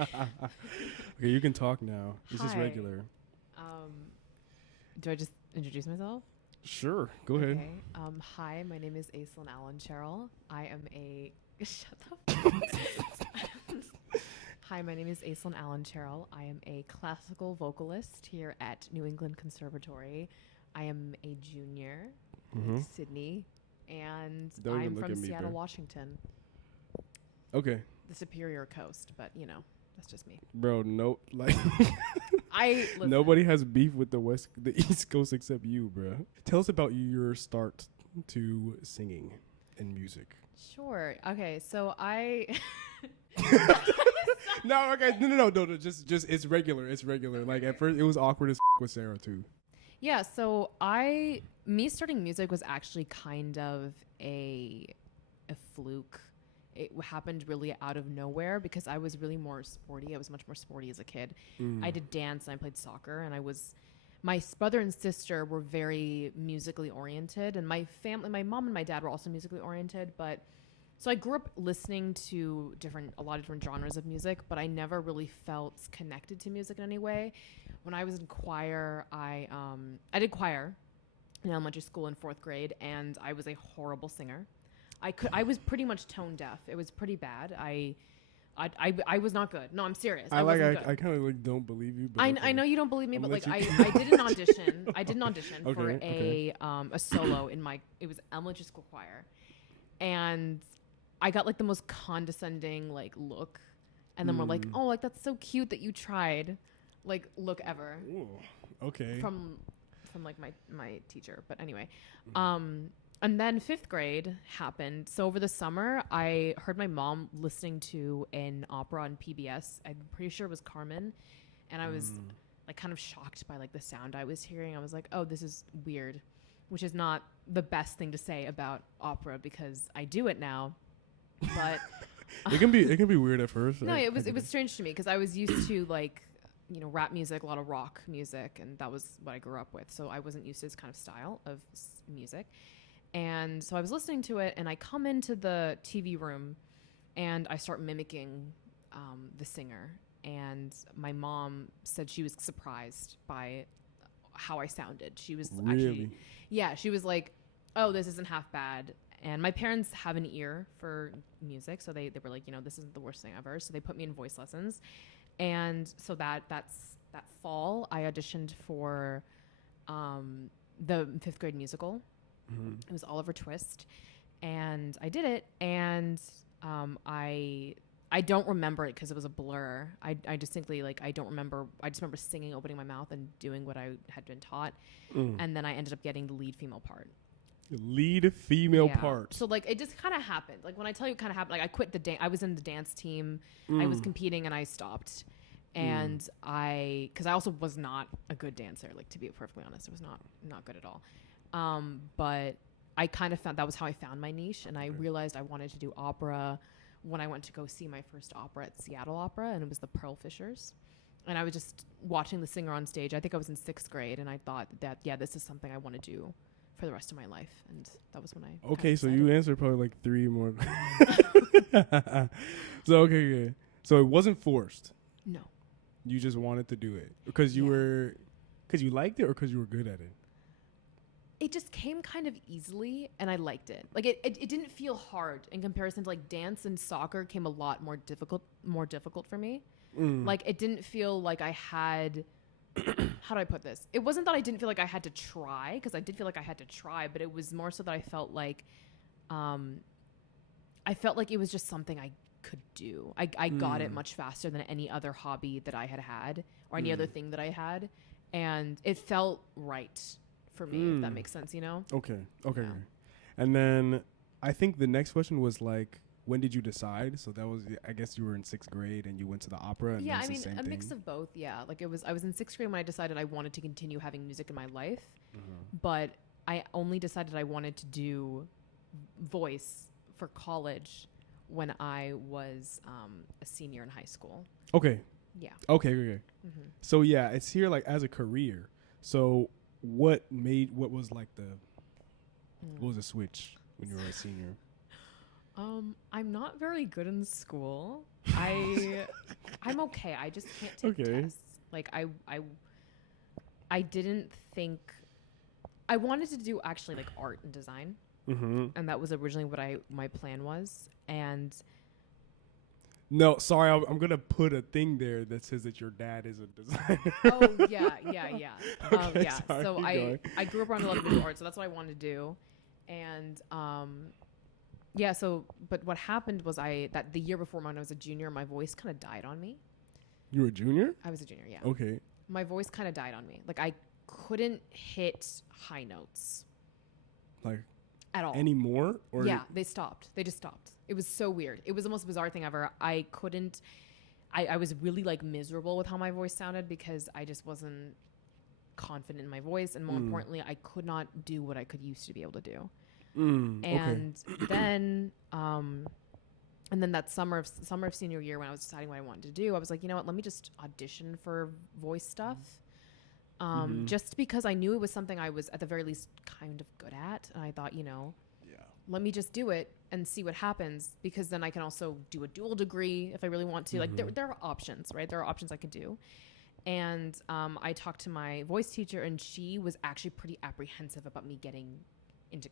Okay, you can talk now. This is Hi. regular. Do I just introduce myself? Sure, go ahead. Okay. Hi, my name is Aislin Allen Cheryl. I am a shut up. Hi, my name is Aislin Allen Cheryl. I am a classical vocalist here at New England Conservatory. I am a junior in Sydney, and Don't even I'm look from at me, Seattle, bro. Washington, Okay, the Superior Coast. But that's just me. bro. No, like Listen. nobody has beef with the East Coast except you, bro. Tell us about your start to singing and music. Sure. Okay. So I. No, okay, no. Just it's regular. It's regular. Like at first, it was awkward as with Sarah too. Yeah, so me starting music was actually kind of a fluke. It happened really out of nowhere because I was really more sporty. I was much more sporty as a kid. I did dance and I played soccer, and my brother and sister were very musically oriented, and my mom and my dad were also musically oriented, but so I grew up listening to a lot of different genres of music, but I never really felt connected to music in any way. When I was in choir, I did choir in elementary school in 4th grade, and I was a horrible singer. I was pretty much tone deaf. It was pretty bad. I was not good. No, I'm serious. I kind of like don't believe you. But I know you don't believe me, I'm but gonna like let I did an audition. I did an audition for Okay. a solo it was elementary school choir, and I got like the most condescending like look, and then we're like, oh, like that's so cute that you tried, like look ever. Ooh, okay. From like my teacher. But anyway, and then 5th grade happened. So over the summer, I heard my mom listening to an opera on PBS. I'm pretty sure it was Carmen, and I was like kind of shocked by like the sound I was hearing. I was like, oh, this is weird, which is not the best thing to say about opera because I do it now. But it can be weird at first. no, it was strange to me because I was used to like rap music, a lot of rock music, and that was what I grew up with. So I wasn't used to this kind of style of music. And so I was listening to it, and I come into the TV room, and I start mimicking the singer. And my mom said she was surprised by how I sounded. She was really? She was like, "Oh, this isn't half bad." And my parents have an ear for music, so they were like, this isn't the worst thing ever. So they put me in voice lessons, and so that fall I auditioned for the 5th grade musical. It was Oliver Twist, and I did it, and I don't remember it because it was a blur. I distinctly I don't remember. I just remember singing, opening my mouth, and doing what I had been taught, and then I ended up getting the lead female part. Lead female part. So like it just kind of happened. Like when I tell you it kind of happened, like I quit the dance. I was in the dance team. I was competing and I stopped. And because I also was not a good dancer. Like to be perfectly honest, I was not good at all. But I kind of found that was how I found my niche, and I realized I wanted to do opera when I went to go see my first opera at Seattle Opera, and it was the Pearl Fishers. And I was just watching the singer on stage. I think I was in 6th grade, and I thought that this is something I want to do for the rest of my life, and that was when I okay. So decided. you answered probably like 3 more. So okay. So it wasn't forced. No. You just wanted to do it because you liked it, or because you were good at it. It just came kind of easily, and I liked it. Like it didn't feel hard in comparison to like dance and soccer came a lot more difficult for me. Like it didn't feel like I had. How do I put this? It wasn't that I didn't feel like I had to try, because I did feel like I had to try, but it was more so that I felt like it was just something I could do. I got it much faster than any other hobby that I had or any other thing that I had, and it felt right for me, if that makes sense, Okay. Yeah. And then I think the next question was like, when did you decide? So that was, I guess you were in 6th grade and you went to the opera. And yeah, I mean, a mix of both. Yeah, like I was in 6th grade when I decided I wanted to continue having music in my life, but I only decided I wanted to do voice for college when I was a senior in high school. Okay. Yeah. Okay. So yeah, it's here like as a career. So what was like what was the switch when you were a senior? I'm I'm not very good in school. I'm okay. I just can't take tests. Like I didn't think I wanted to do actually like art and design. And that was originally what my plan was. And no, sorry, I'm gonna put a thing there that says that your dad is a designer. oh yeah. Okay, Yeah. sorry, So keep I going. grew up around a lot of visual art, so that's what I wanted to do. And yeah, so but what happened was that the year before when I was a junior, my voice kind of died on me. You were a junior? I was a junior, yeah. Okay. My voice kind of died on me. Like I couldn't hit high notes. Like at all. Anymore? Or yeah, they stopped. They just stopped. It was so weird. It was the most bizarre thing ever. I was really like miserable with how my voice sounded because I just wasn't confident in my voice. And more importantly, I could not do what I could used to be able to do. And then, and then that summer of senior year when I was deciding what I wanted to do, I was like, you know what, let me just audition for voice stuff. Just because I knew it was something I was at the very least kind of good at. And I thought, let me just do it and see what happens, because then I can also do a dual degree if I really want to. Like there are options, right? There are options I could do. And I talked to my voice teacher, and she was actually pretty apprehensive about me getting into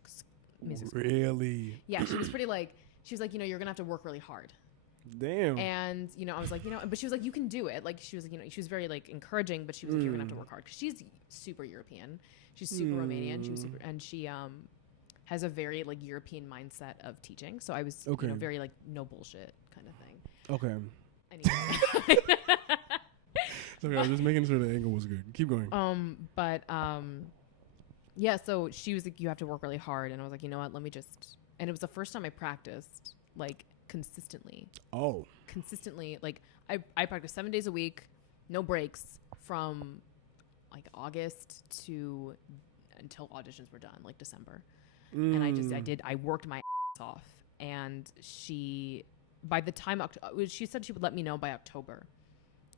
music school. Really? Yeah, she was she was like, you're going to have to work really hard. Damn. And, I was like, but she was like, you can do it. Like, she was like, she was very like encouraging, but she was like, you're going to have to work hard. Cause she's super European. She's super Romanian. She was super, and she, has a very like European mindset of teaching. So I was, very like no bullshit kind of thing. Okay. Anyway. Sorry, I was just making sure the angle was good. Keep going. Yeah, so she was like, you have to work really hard. And I was like, you know what, let me just, and it was the first time I practiced like consistently. Like I practiced 7 days a week, no breaks, from like August to until auditions were done, like December. And I worked my ass off. And by the time, she said she would let me know by October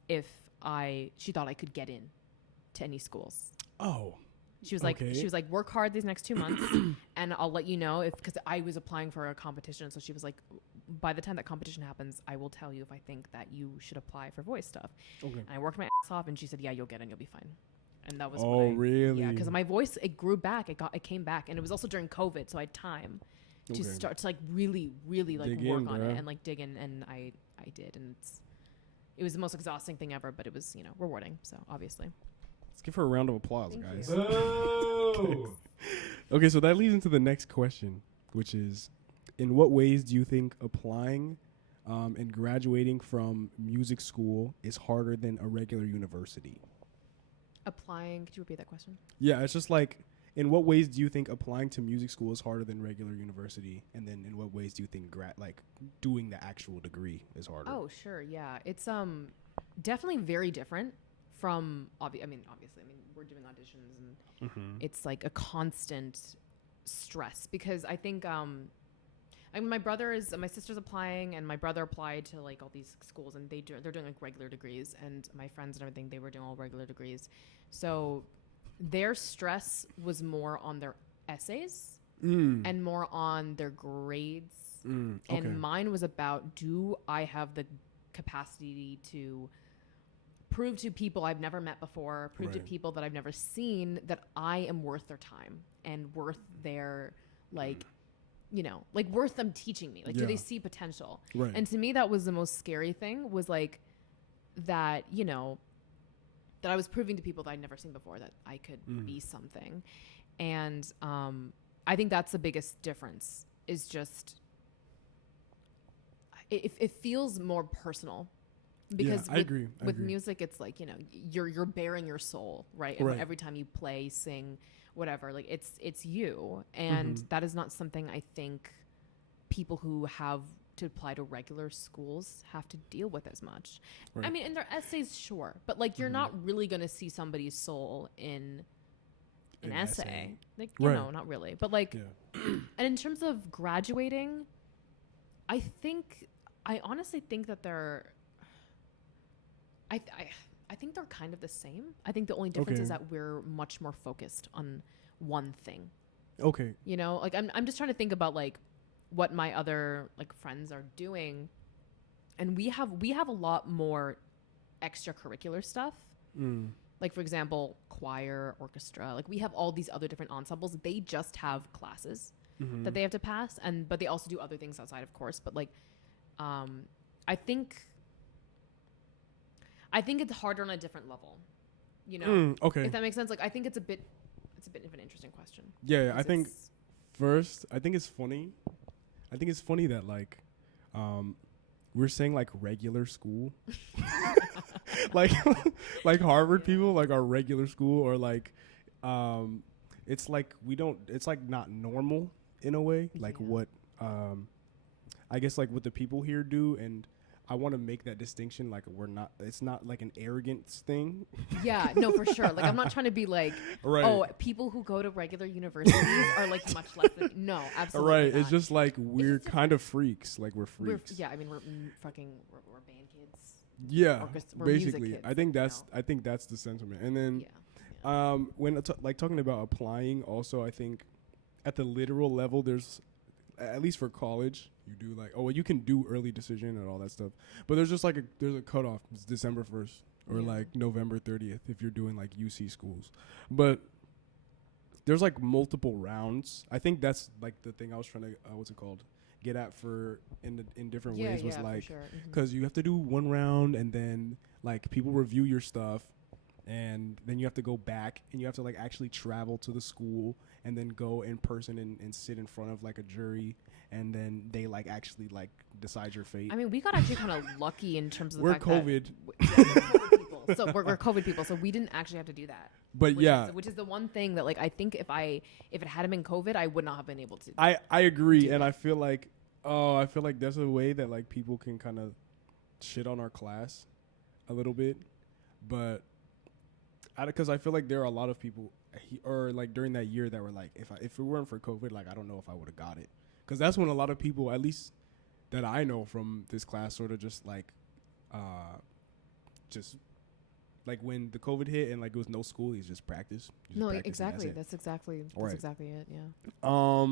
if she thought I could get in to any schools. Oh. She was like, work hard these next 2 months and I'll let you know because I was applying for a competition. So she was like, by the time that competition happens, I will tell you if I think that you should apply for voice stuff. Okay. And I worked my ass off, and she said, yeah, you'll get in, you'll be fine. And that was really? Yeah, because my voice, it grew back. It came back, and it was also during COVID, so I had time to start to like really, really like work on it and like dig in, and I did, and it was the most exhausting thing ever, but it was rewarding. So obviously, let's give her a round of applause, guys. Oh. Okay, so that leads into the next question, which is, in what ways do you think applying and graduating from music school is harder than a regular university? Applying, could you repeat that question? Yeah, it's just like, in what ways do you think applying to music school is harder than regular university? And then in what ways do you think doing the actual degree is harder? Oh, sure. Yeah. It's definitely very different from, obviously, we're doing auditions, and it's like a constant stress, because I think, my sister's applying, and my brother applied to like all these schools, and they're doing like regular degrees, and my friends and everything, they were doing all regular degrees. So their stress was more on their essays and more on their grades. And mine was about, do I have the capacity to prove to people I've never met before, prove to people that I've never seen, that I am worth their time and worth their worth them teaching me. Do they see potential? Right. And to me, that was the most scary thing, was like that, that I was proving to people that I'd never seen before that I could be something. And I think that's the biggest difference, is just it feels more personal. Because I agree. With music, it's like, you're bearing your soul, right? Every time you play, sing, whatever, like it's you. And that is not something I think people who have to apply to regular schools have to deal with as much. Right. I mean, in their essays, sure, but like you're not really going to see somebody's soul in an essay. Like, not really. But like, and in terms of graduating, I honestly think that I think they're kind of the same. I think the only difference is that we're much more focused on one thing. Okay. Like I'm just trying to think about like what my other like friends are doing, and we have a lot more extracurricular stuff. Like, for example, choir, orchestra. Like, we have all these other different ensembles. They just have classes that they have to pass, but they also do other things outside, of course. But like, I think it's harder on a different level. You know, okay. If that makes sense. Like, I think it's a bit of an interesting question. Yeah, I think first, I think it's funny. I think it's funny that like, we're saying like regular school, like like Harvard people like our regular school, or like, it's like we don't. It's like not normal in a way. Like what, I guess like what the people here do, and I want to make that distinction. Like we're not. It's not like an arrogance thing. Yeah, no, for sure. Like I'm not trying to be like, oh, people who go to regular universities are like much less than. No, absolutely. Right. Not. It's just like we're kind of freaks. Like we're freaks. I mean, we're band kids. Yeah, we're basically. kids, I think that's the sentiment. And then, when like talking about applying, also I think at the literal level, there's at least for college, you do like, oh, well, you can do early decision and all that stuff, but there's just like there's a cutoff. It's December 1st or like November 30th if you're doing like UC schools, but there's like multiple rounds. I think that's like the thing I was trying to what's it called, get at for in different ways was like, because you have to do one round and then like people review your stuff, and then you have to go back and you have to like actually travel to the school and then go in person and sit in front of like a jury, and then they like actually like decide your fate. I mean, we got actually kind of lucky in terms of the we're fact COVID. That we're COVID people. So we're COVID people, so we didn't actually have to do that. But which is the one thing that like I think if it hadn't been COVID, I would not have been able to. I agree, and I feel like there's a way that like people can kind of shit on our class a little bit, but because I feel like there are a lot of people or like during that year that were like, if it weren't for COVID, like I don't know if I would have got it, because that's when a lot of people, at least that I know from this class, sort of just like when the COVID hit and like it was no school, he's just practice. No, exactly. That's exactly it. Yeah.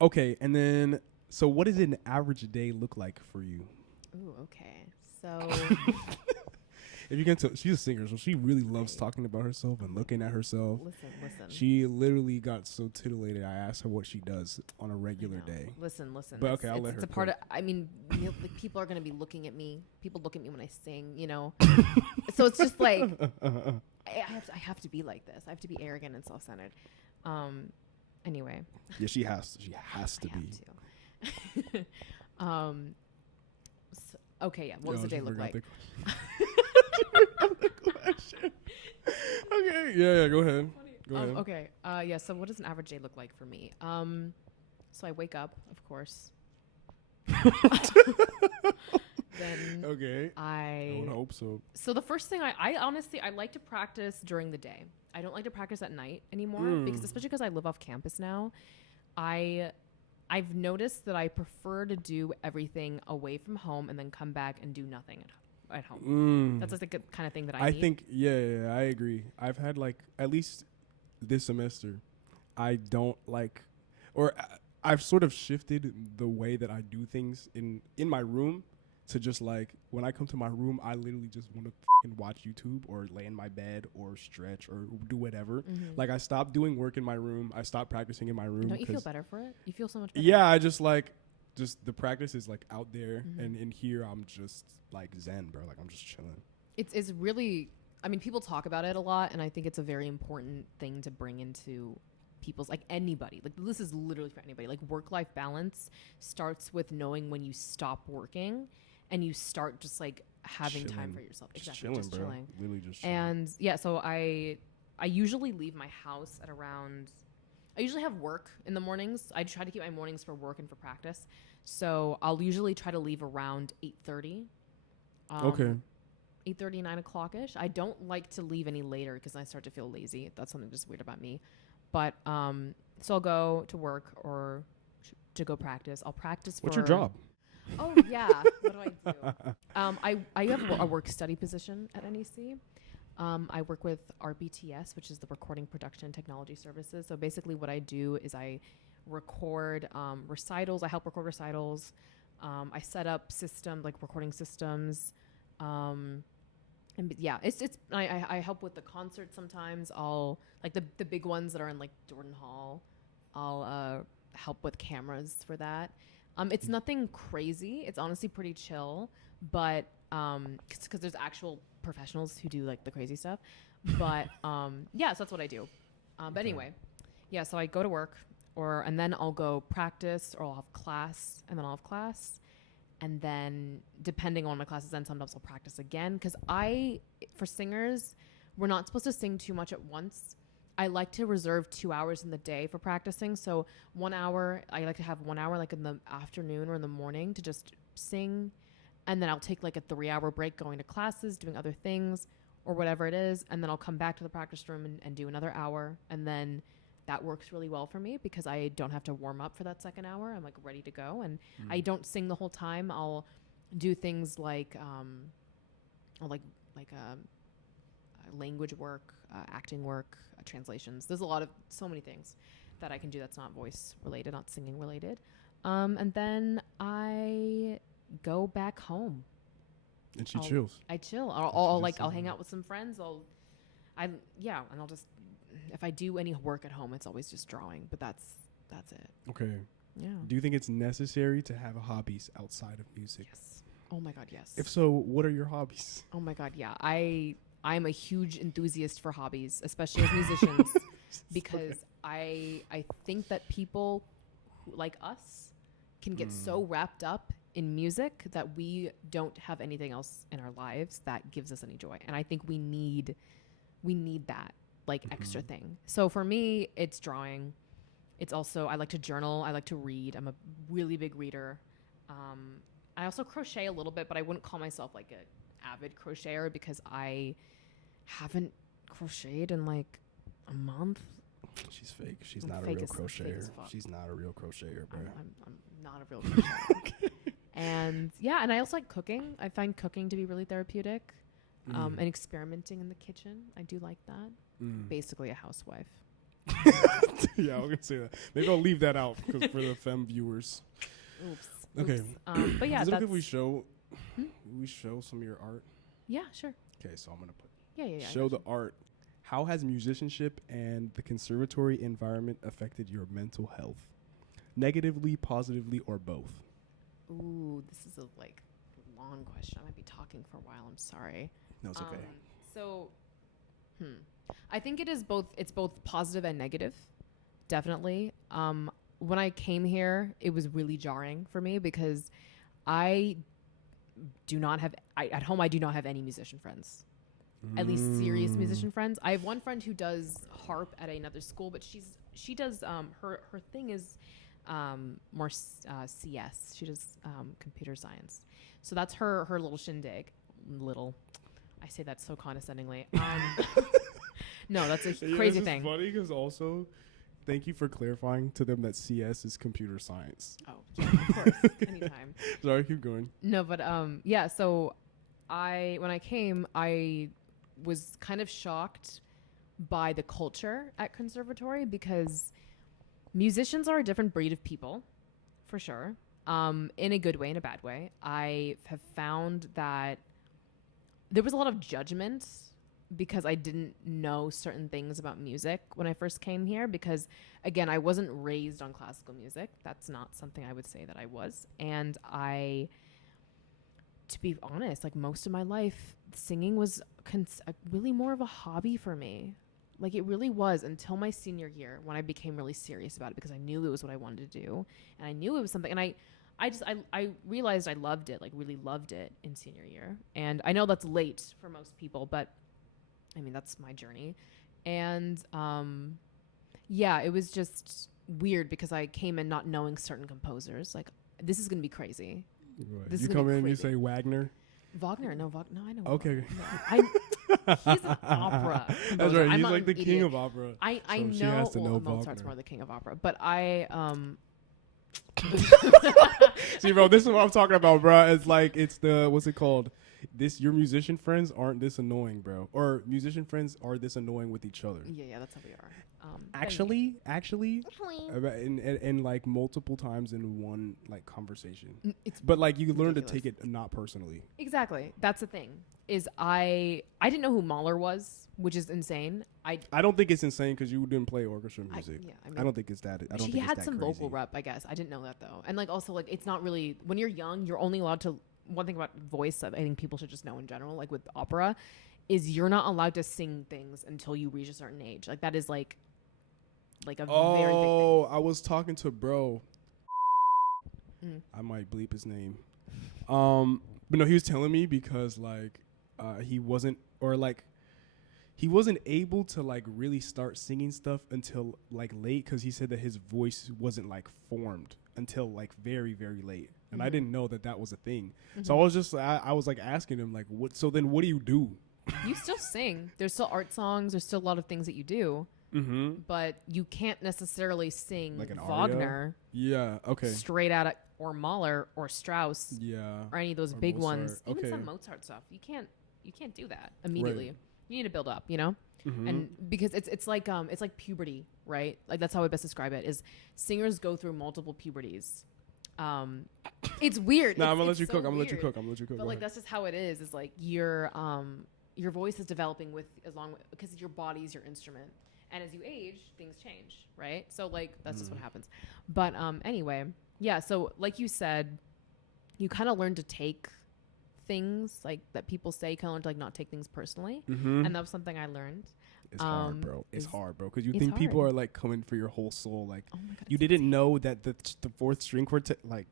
Okay, and then so what does an average day look like for you? Ooh, okay. So if you can tell, she's a singer, so she really loves talking about herself and looking at herself. Listen. She literally got so titillated. I asked her what she does on a regular day. Listen. But okay, I'll let her. It's a part of. I mean, like people are gonna be looking at me. People look at me when I sing. You know. So it's just like I have to be like this. I have to be arrogant and self-centered. Anyway. Yeah, she has to be. Okay, yeah. What does the day look like? Okay, yeah, go ahead. Okay, yeah. So what does an average day look like for me? So I wake up, of course. Then I would hope so. So the first thing I honestly I like to practice during the day. I don't like to practice at night anymore because especially because I live off campus now, I've noticed that I prefer to do everything away from home and then come back and do nothing at home. That's like the kind of thing that I need. think I agree. I've had like at least this semester, I don't like, or I've sort of shifted the way that I do things in my room to just like when I come to my room, I literally just want to watch YouTube or lay in my bed or stretch or do whatever. Like I stopped doing work in my room. I stopped practicing in my room. Don't you feel better for it? You feel so much better. Yeah, I just like the practice is like out there, and in here I'm just like zen, bro. Like I'm just chilling. It's really, I mean, people talk about it a lot, and I think it's a very important thing to bring into people's, like anybody. Like this is literally for anybody. Like work-life balance starts with knowing when you stop working and you start just like having time for yourself. Just chilling. Literally just chilling. And yeah, so I usually leave my house at around, I usually have work in the mornings. I try to keep my mornings for work and for practice. So I'll usually try to leave around 8:30. 8:30, 9 o'clock-ish. I don't like to leave any later because I start to feel lazy. That's something just weird about me. But so I'll go to work or to go practice. I'll practice for... What's your job? Oh, yeah. What do I do? I have a work-study position at NEC. I work with RBTS, which is the Recording Production Technology Services. So basically what I do is I record recitals. I help record recitals. I set up recording systems. I help with the concerts sometimes. I'll like the big ones that are in like Jordan Hall. I'll help with cameras for that. It's nothing crazy. It's honestly pretty chill, but because there's actual professionals who do like the crazy stuff. But so that's what I do. But anyway, so I go to work, and then I'll go practice, or I'll have class, and then I'll have class. And then depending on my classes, then sometimes I'll practice again. Because for singers, we're not supposed to sing too much at once. I like to reserve 2 hours in the day for practicing. So 1 hour, I like to have 1 hour like in the afternoon or in the morning to just sing. And then I'll take like a 3-hour break going to classes, doing other things or whatever it is. And then I'll come back to the practice room and do another hour. And then that works really well for me because I don't have to warm up for that second hour. I'm like ready to go. And I don't sing the whole time. I'll do things like language work, acting work, translations. There's so many things that I can do that's not voice related, not singing related. And then I go back home. And she chills. I chill. I'll hang out with some friends. And I'll just, if I do any work at home, it's always just drawing, but that's it. Okay. Yeah. Do you think it's necessary to have hobbies outside of music? Yes. Oh my God, yes. If so, what are your hobbies? Oh my God, yeah. I'm a huge enthusiast for hobbies, especially as musicians, because I think that people like us can get so wrapped up in music that we don't have anything else in our lives that gives us any joy. And I think we need that like extra thing. So for me, it's drawing. It's also, I like to journal. I like to read. I'm a really big reader. I also crochet a little bit, but I wouldn't call myself like an avid crocheter because I haven't crocheted in like a month. She's fake. She's not a real crocheter. She's not a real crocheter, bro. I'm not a real crocheter. Okay. And I also like cooking. I find cooking to be really therapeutic. And experimenting in the kitchen. I do like that. Basically a housewife. Yeah, I was gonna say that. Maybe I'll leave that out because for the femme viewers. Oops. Okay. But yeah, is it okay if we show some of your art? Yeah, sure. Okay, so I'm gonna put show the art. How has musicianship and the conservatory environment affected your mental health? Negatively, positively, or both? Ooh, this is a long question. I might be talking for a while. I'm sorry. No, it's okay. I think it is both. It's both positive and negative. Definitely. When I came here, it was really jarring for me because I do not have at home. I do not have any musician friends. At least serious musician friends. I have one friend who does harp at another school, but she does her thing is more CS. She does computer science. So that's her little shindig. I say that so condescendingly. No, that's a crazy thing. It's funny because also, thank you for clarifying to them that CS is computer science. Oh, yeah, of course, anytime. Sorry, keep going. No, but so when I came, I was kind of shocked by the culture at Conservatory because musicians are a different breed of people, for sure. In a good way, in a bad way. I have found that there was a lot of judgment because I didn't know certain things about music when I first came here because, again, I wasn't raised on classical music. That's not something I would say that I was. And to be honest, most of my life, singing was really more of a hobby for me. It really was until my senior year when I became really serious about it because I knew it was what I wanted to do. And I knew it was something. And I realized I loved it, really loved it in senior year. And I know that's late for most people, but I mean, that's my journey. And it was just weird because I came in not knowing certain composers. This is going to be crazy. Right. You come in and you say Wagner? Wagner? No, I know. Okay. He's an opera composer. That's right. I'm He's the king of opera. I know Mozart's more the king of opera. But See, bro, this is what I'm talking about, bro. It's the, what's it called? your musician friends aren't this annoying, bro. Or musician friends are this annoying with each other. Yeah, that's how we are. Actually, in like multiple times in one like conversation. But like you learn to take it not personally. Exactly. That's the thing. Is I didn't know who Mahler was, which is insane. I don't think it's insane because you didn't play orchestra music. I don't think it's that. I don't think she it's had that some crazy. vocal rep, I guess. I didn't know that though. And like also like it's not really when you're young, you're only allowed to. One thing about voice that I think people should just know in general, like with opera, is you're not allowed to sing things until you reach a certain age. Like that is like a very big thing. Oh, I was talking to bro. I might bleep his name. But no, he was telling me because like he wasn't able to like really start singing stuff until like late because he said that his voice wasn't like formed until like very, very late. And I didn't know that was a thing. So I was just I was like asking him like what so then what do you do? You still sing. There's still art songs. There's still a lot of things that you do. But you can't necessarily sing like Wagner. Yeah, okay. Straight out of or Mahler or Strauss. Yeah. Or any of those big Mozart. ones. Okay. Even some Mozart stuff. You can't do that immediately. Right. You need to build up, you know? And because it's like puberty, right? Like that's how I best describe it is singers go through multiple puberties. It's weird. I'm gonna let you cook. But like that's just how it is. Is like your voice is developing because your body is your instrument. And as you age, things change, right? So like that's just what happens. But anyway, yeah. So like you said, you kind of learn to take things like that people say, kind of learn to like not take things personally, and that was something I learned. It's hard, bro. It's hard, bro, because you think people are like coming for your whole soul. Like you didn't know that the fourth string quartet like.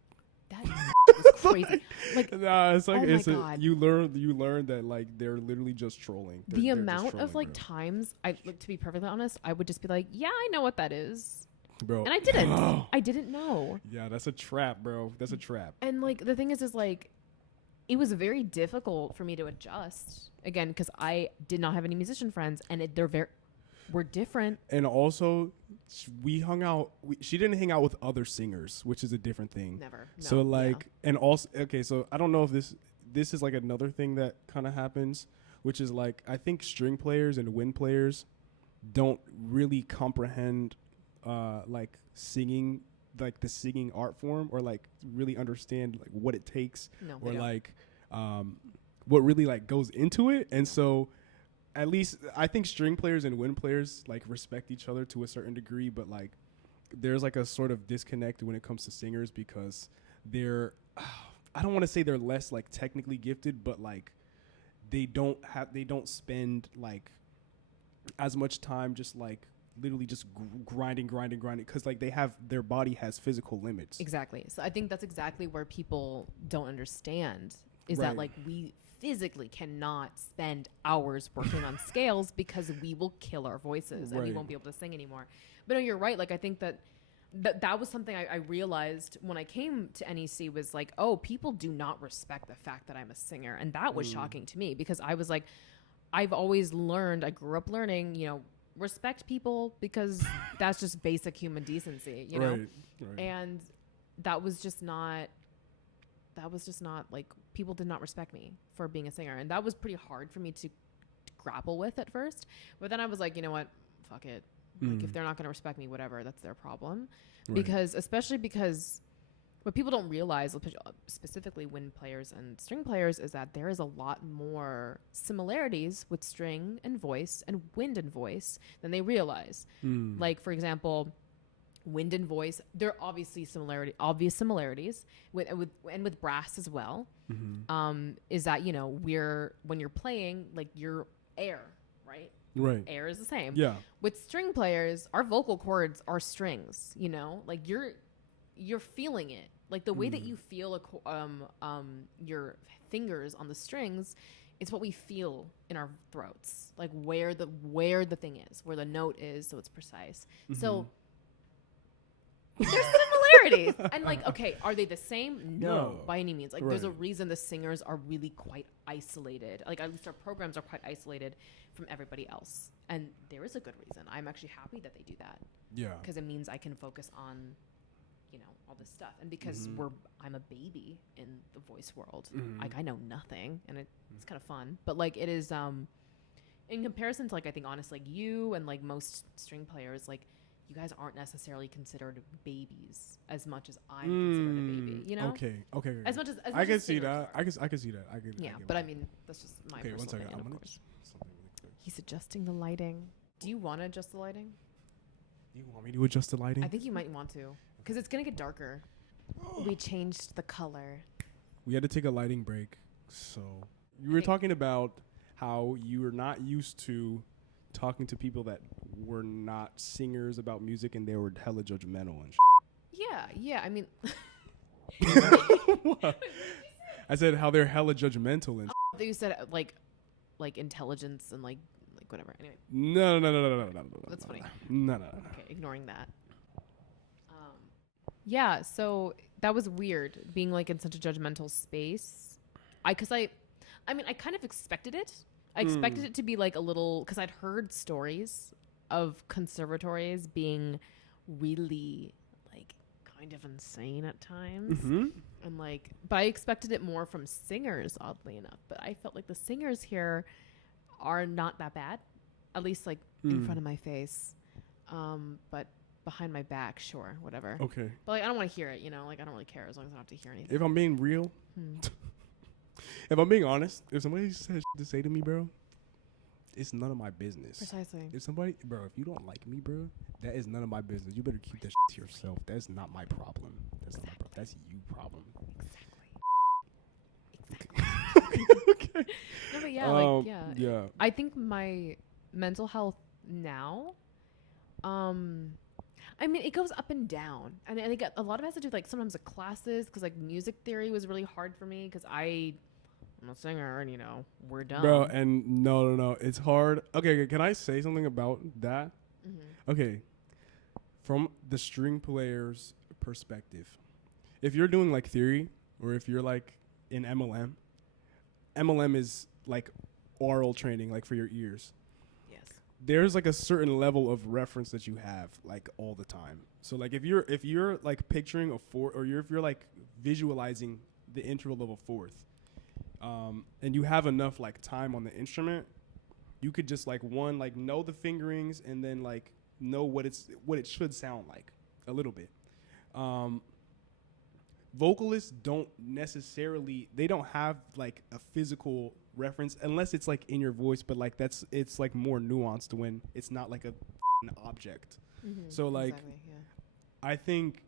That was crazy. Like, it's like you learn that like they're literally just trolling. The amount of like times to be perfectly honest, I would just be like, yeah, I know what that is, bro, and I didn't. I didn't know. Yeah, that's a trap, bro. That's a trap. And like the thing is like, it was very difficult for me to adjust again because I did not have any musician friends, and we're different. And also, we hung out. She didn't hang out with other singers, which is a different thing. Never. No, so like, and also, okay. So I don't know if this is like another thing that kind of happens, which is like I think string players and wind players don't really comprehend like singing, like the singing art form, or like really understand like what it takes, or like what really like goes into it, and so. At least I think string players and wind players like respect each other to a certain degree, but like there's like a sort of disconnect when it comes to singers because they're I don't want to say they're less like technically gifted, but like they don't spend like as much time just like literally just grinding because like their body has physical limits. Exactly. So I think that's exactly where people don't understand is that like we physically cannot spend hours working on scales because we will kill our voices and we won't be able to sing anymore. But no, you're right. Like I think that was something I realized when I came to NEC was like, oh, people do not respect the fact that I'm a singer. And that was shocking to me because I was like, I've always learned, I grew up learning, you know, respect people because that's just basic human decency, you know? Right. And that was just not like people did not respect me for being a singer. And that was pretty hard for me to grapple with at first. But then I was like, you know what? Fuck it. Like if they're not going to respect me, whatever, that's their problem. Right. Especially because what people don't realize, specifically wind players and string players, is that there is a lot more similarities with string and voice and wind and voice than they realize. Like, for example, wind and voice, there are obvious similarities with brass as well. Is that, you know, when you're playing, like you're air, right? Right. Air is the same. Yeah. With string players, our vocal cords are strings, you know, like you're feeling it. Like the way that you feel your fingers on the strings, it's what we feel in our throats, like where the thing is, where the note is, so it's precise. So there's similarities. And like, okay, are they the same? No, by any means. Like there's a reason the singers are really quite isolated. Like at least our programs are quite isolated from everybody else. And there is a good reason. I'm actually happy that they do that. Yeah. Because it means I can focus on, you know, all this stuff. And because I'm a baby in the voice world, like I know nothing, and it's kind of fun. But like it is, in comparison to like I think honestly, like you and like most string players, like you guys aren't necessarily considered babies as much as I'm considered a baby. You know? Okay. As much as I can as see singers that. are. I can see that. Yeah, but I mean that's just my okay, personal 1 second. opinion, I'm of gonna course. something really quick. He's adjusting the lighting. Do you want to adjust the lighting? Do you want me to adjust the lighting? I think you might want to, because it's gonna get darker. We changed the color. We had to take a lighting break. So you were talking about how you were not used to talking to people that were not singers about music, and they were hella judgmental and Yeah. I mean, What? I said how they're hella judgmental and you said like intelligence and like whatever. Anyway, no. that's funny. No. Okay, ignoring that. Yeah, so that was weird being like in such a judgmental space. I kind of expected it. I expected it to be like a little, because I'd heard stories of conservatories being really like kind of insane at times. And like, but I expected it more from singers, oddly enough. But I felt like the singers here are not that bad, at least like in front of my face. But behind my back, sure, whatever. Okay. But like, I don't want to hear it, you know? Like, I don't really care as long as I don't have to hear anything. If I'm being real, if I'm being honest, if somebody says to say to me, bro, it's none of my business. Precisely. If you don't like me, bro, that is none of my business. You better keep that to yourself. That's not my problem. That's not my problem. That's you problem. Exactly. Okay. No, but yeah, Yeah. I think my mental health now, I mean, it goes up and down, and I think a lot of it has to do with, like, sometimes the classes, because like music theory was really hard for me because I'm a singer, and we're done. Bro, and no, it's hard. Okay, can I say something about that? Okay, from the string player's perspective, if you're doing like theory, or if you're like in MLM is like oral training, like for your ears. There's like a certain level of reference that you have like all the time. So like if you're like picturing a fourth, or if you're like visualizing the interval of a fourth, and you have enough like time on the instrument, you could just like know the fingerings, and then like know what it should sound like a little bit. Vocalists don't have like a physical reference unless it's like in your voice, but like it's like more nuanced when it's not like an object. So like exactly, yeah. I think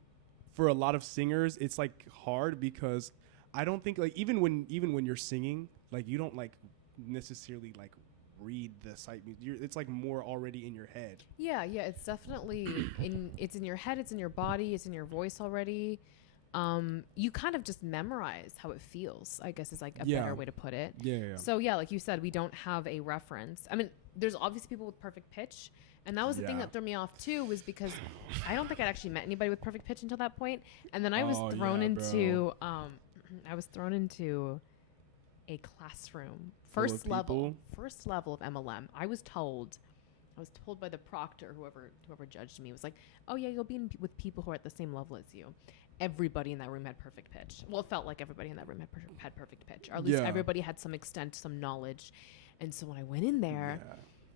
for a lot of singers it's like hard, because I don't think like even when you're singing, like you don't like necessarily like read the sight music. It's like more already in your head. Yeah, it's definitely it's in your head, it's in your body, it's in your voice already. You kind of just memorize how it feels, I guess is like a better way to put it. Yeah. So yeah, like you said, we don't have a reference. I mean, there's obviously people with perfect pitch, and that was the thing that threw me off too, was because I don't think I'd actually met anybody with perfect pitch until that point. And then I was thrown into a classroom, first level of MLM. I was told by the proctor, whoever judged me, was like, oh yeah, you'll be with people who are at the same level as you. Everybody in that room had perfect pitch. Well, it felt like everybody in that room had perfect pitch, or at least everybody had some extent, some knowledge. And so when I went in there,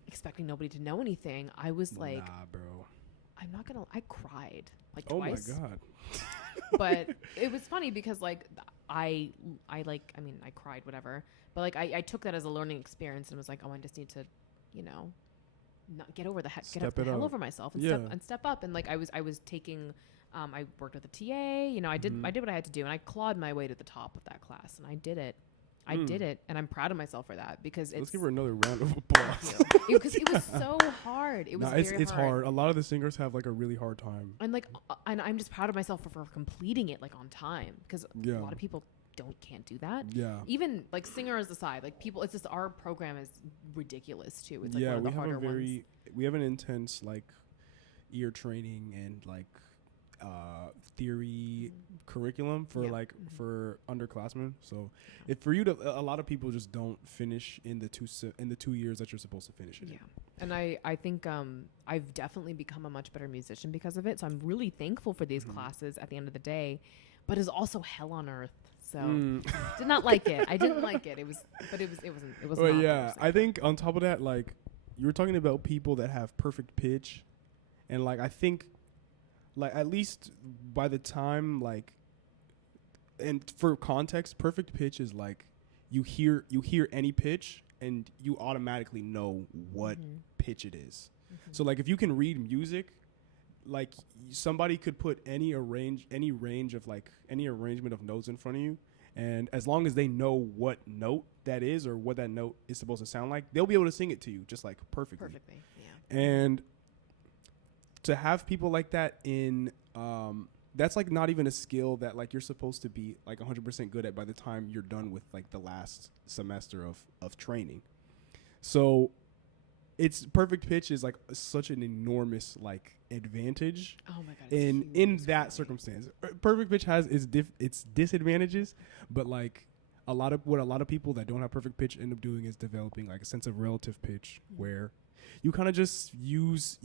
expecting nobody to know anything, I was like, nah, bro. I cried like Oh twice. my God. But it was funny because like I cried, whatever. But like I took that as a learning experience and was like, oh, I just need to, not get over the hell over myself and step up. And like I was taking, I worked with a TA, I did what I had to do, and I clawed my way to the top of that class, and I did it. I did it, and I'm proud of myself for that, because let's give her another round of applause. Because it was so hard. It was it's hard. A lot of the singers have like a really hard time. And like, and I'm just proud of myself for completing it like on time, because a lot of people can't do that. Yeah. Even like singers aside, like people, it's just our program is ridiculous too. It's like one of the harder ones. We have an intense like ear training, and like theory curriculum for Yeah. like for underclassmen. So if for you to, a lot of people just don't finish in the 2 years that you're supposed to finish it. Yeah. And I think I've definitely become a much better musician because of it. So I'm really thankful for these classes at the end of the day, but it's also hell on earth. So did not like it. I didn't like it. It wasn't. Well, not yeah, the I think on top of that, like you were talking about people that have perfect pitch, and like I think, like at least by the time like, and for context, perfect pitch is like you hear any pitch and you automatically know what pitch it is. So like if you can read music, like somebody could put any arrangement of notes in front of you, and as long as they know what note that is or what that note is supposed to sound like, they'll be able to sing it to you just like perfectly. Yeah. And to have people like that in that's like not even a skill that like you're supposed to be like 100% good at by the time you're done with like the last semester of training. So it's perfect pitch is like such an enormous like advantage. Oh my god. In that circumstance, perfect pitch has its disadvantages, but like a lot of people that don't have perfect pitch end up doing is developing like a sense of relative pitch where you kind of just use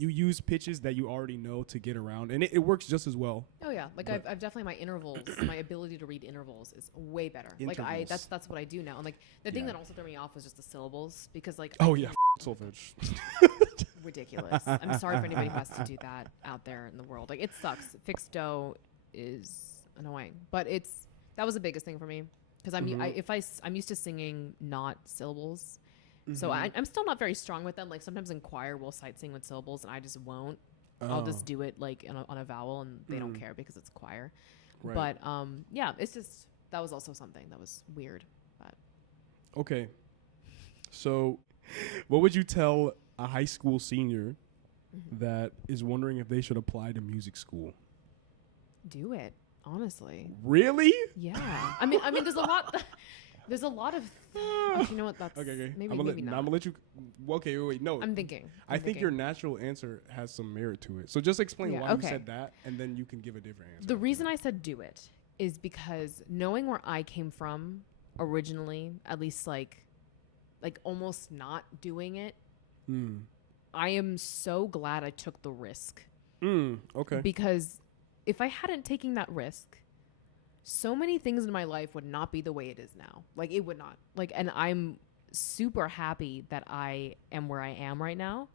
pitches that you already know to get around, and it works just as well. Oh yeah, like I've definitely my intervals, my ability to read intervals is way better. Like that's what I do now. And like the thing that also threw me off was just the syllables, because like solfege. Ridiculous. I'm sorry for anybody who has to do that out there in the world. Like it sucks. Fixed do is annoying, but that was the biggest thing for me, because I'm used to singing not syllables. So I'm still not very strong with them. Like sometimes in choir we'll sight sing with syllables, and I just won't. I'll just do it like on a vowel, and they don't care because it's choir. Right. But yeah, it's just that was also something that was weird. But okay, so what would you tell a high school senior that is wondering if they should apply to music school? Do it, honestly. Really? Yeah. I mean, there's a lot. There's a lot of. You know what? That's okay. Maybe I'm not. gonna let you. Okay, wait. No. I'm thinking. I think your natural answer has some merit to it. So just explain why you said that, and then you can give a different answer. The reason I said do it is because knowing where I came from originally, at least like almost not doing it. I am so glad I took the risk. Okay. Because if I hadn't taken that risk, so many things in my life would not be the way it is now. Like it would not. Like, and I'm super happy that I am where I am right now,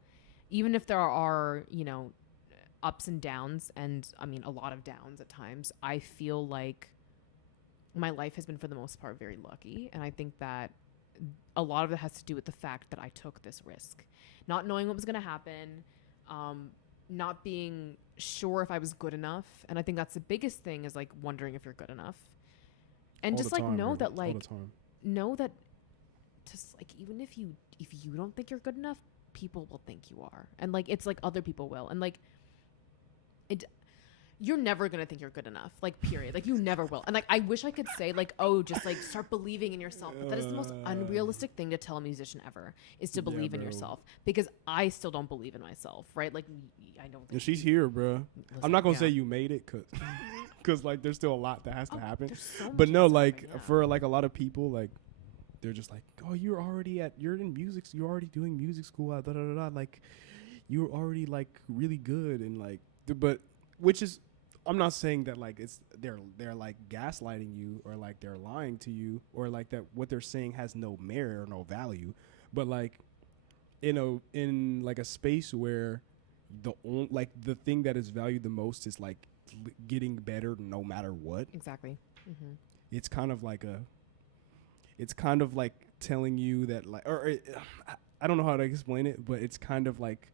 even if there are, ups and downs, and I mean a lot of downs at times. I feel like my life has been, for the most part, very lucky, and I think that a lot of it has to do with the fact that I took this risk, not knowing what was going to happen, not being sure if I was good enough. And I think that's the biggest thing, is like wondering if you're good enough. And just like know that just like even if you don't think you're good enough, people will think you are. And like it's like other people will. And like you're never going to think you're good enough, like period. Like you never will. And like I wish I could say like, oh, just like start believing in yourself. But that is the most unrealistic thing to tell a musician ever, is to believe in yourself, because I still don't believe in myself, right? Like I don't think she's here, bro. I'm not going to say you made it, cuz like there's still a lot that has to happen. But no, like for like a lot of people, like they're just like, oh, you're in music, you're already doing music school, like you're already like really good, and like but which is, I'm not saying that like they're like gaslighting you, or like they're lying to you, or like that what they're saying has no merit or no value, but like in like a space where the thing that is valued the most is like getting better no matter what. Exactly. It's kind of like telling you that like, or I don't know how to explain it, but it's kind of like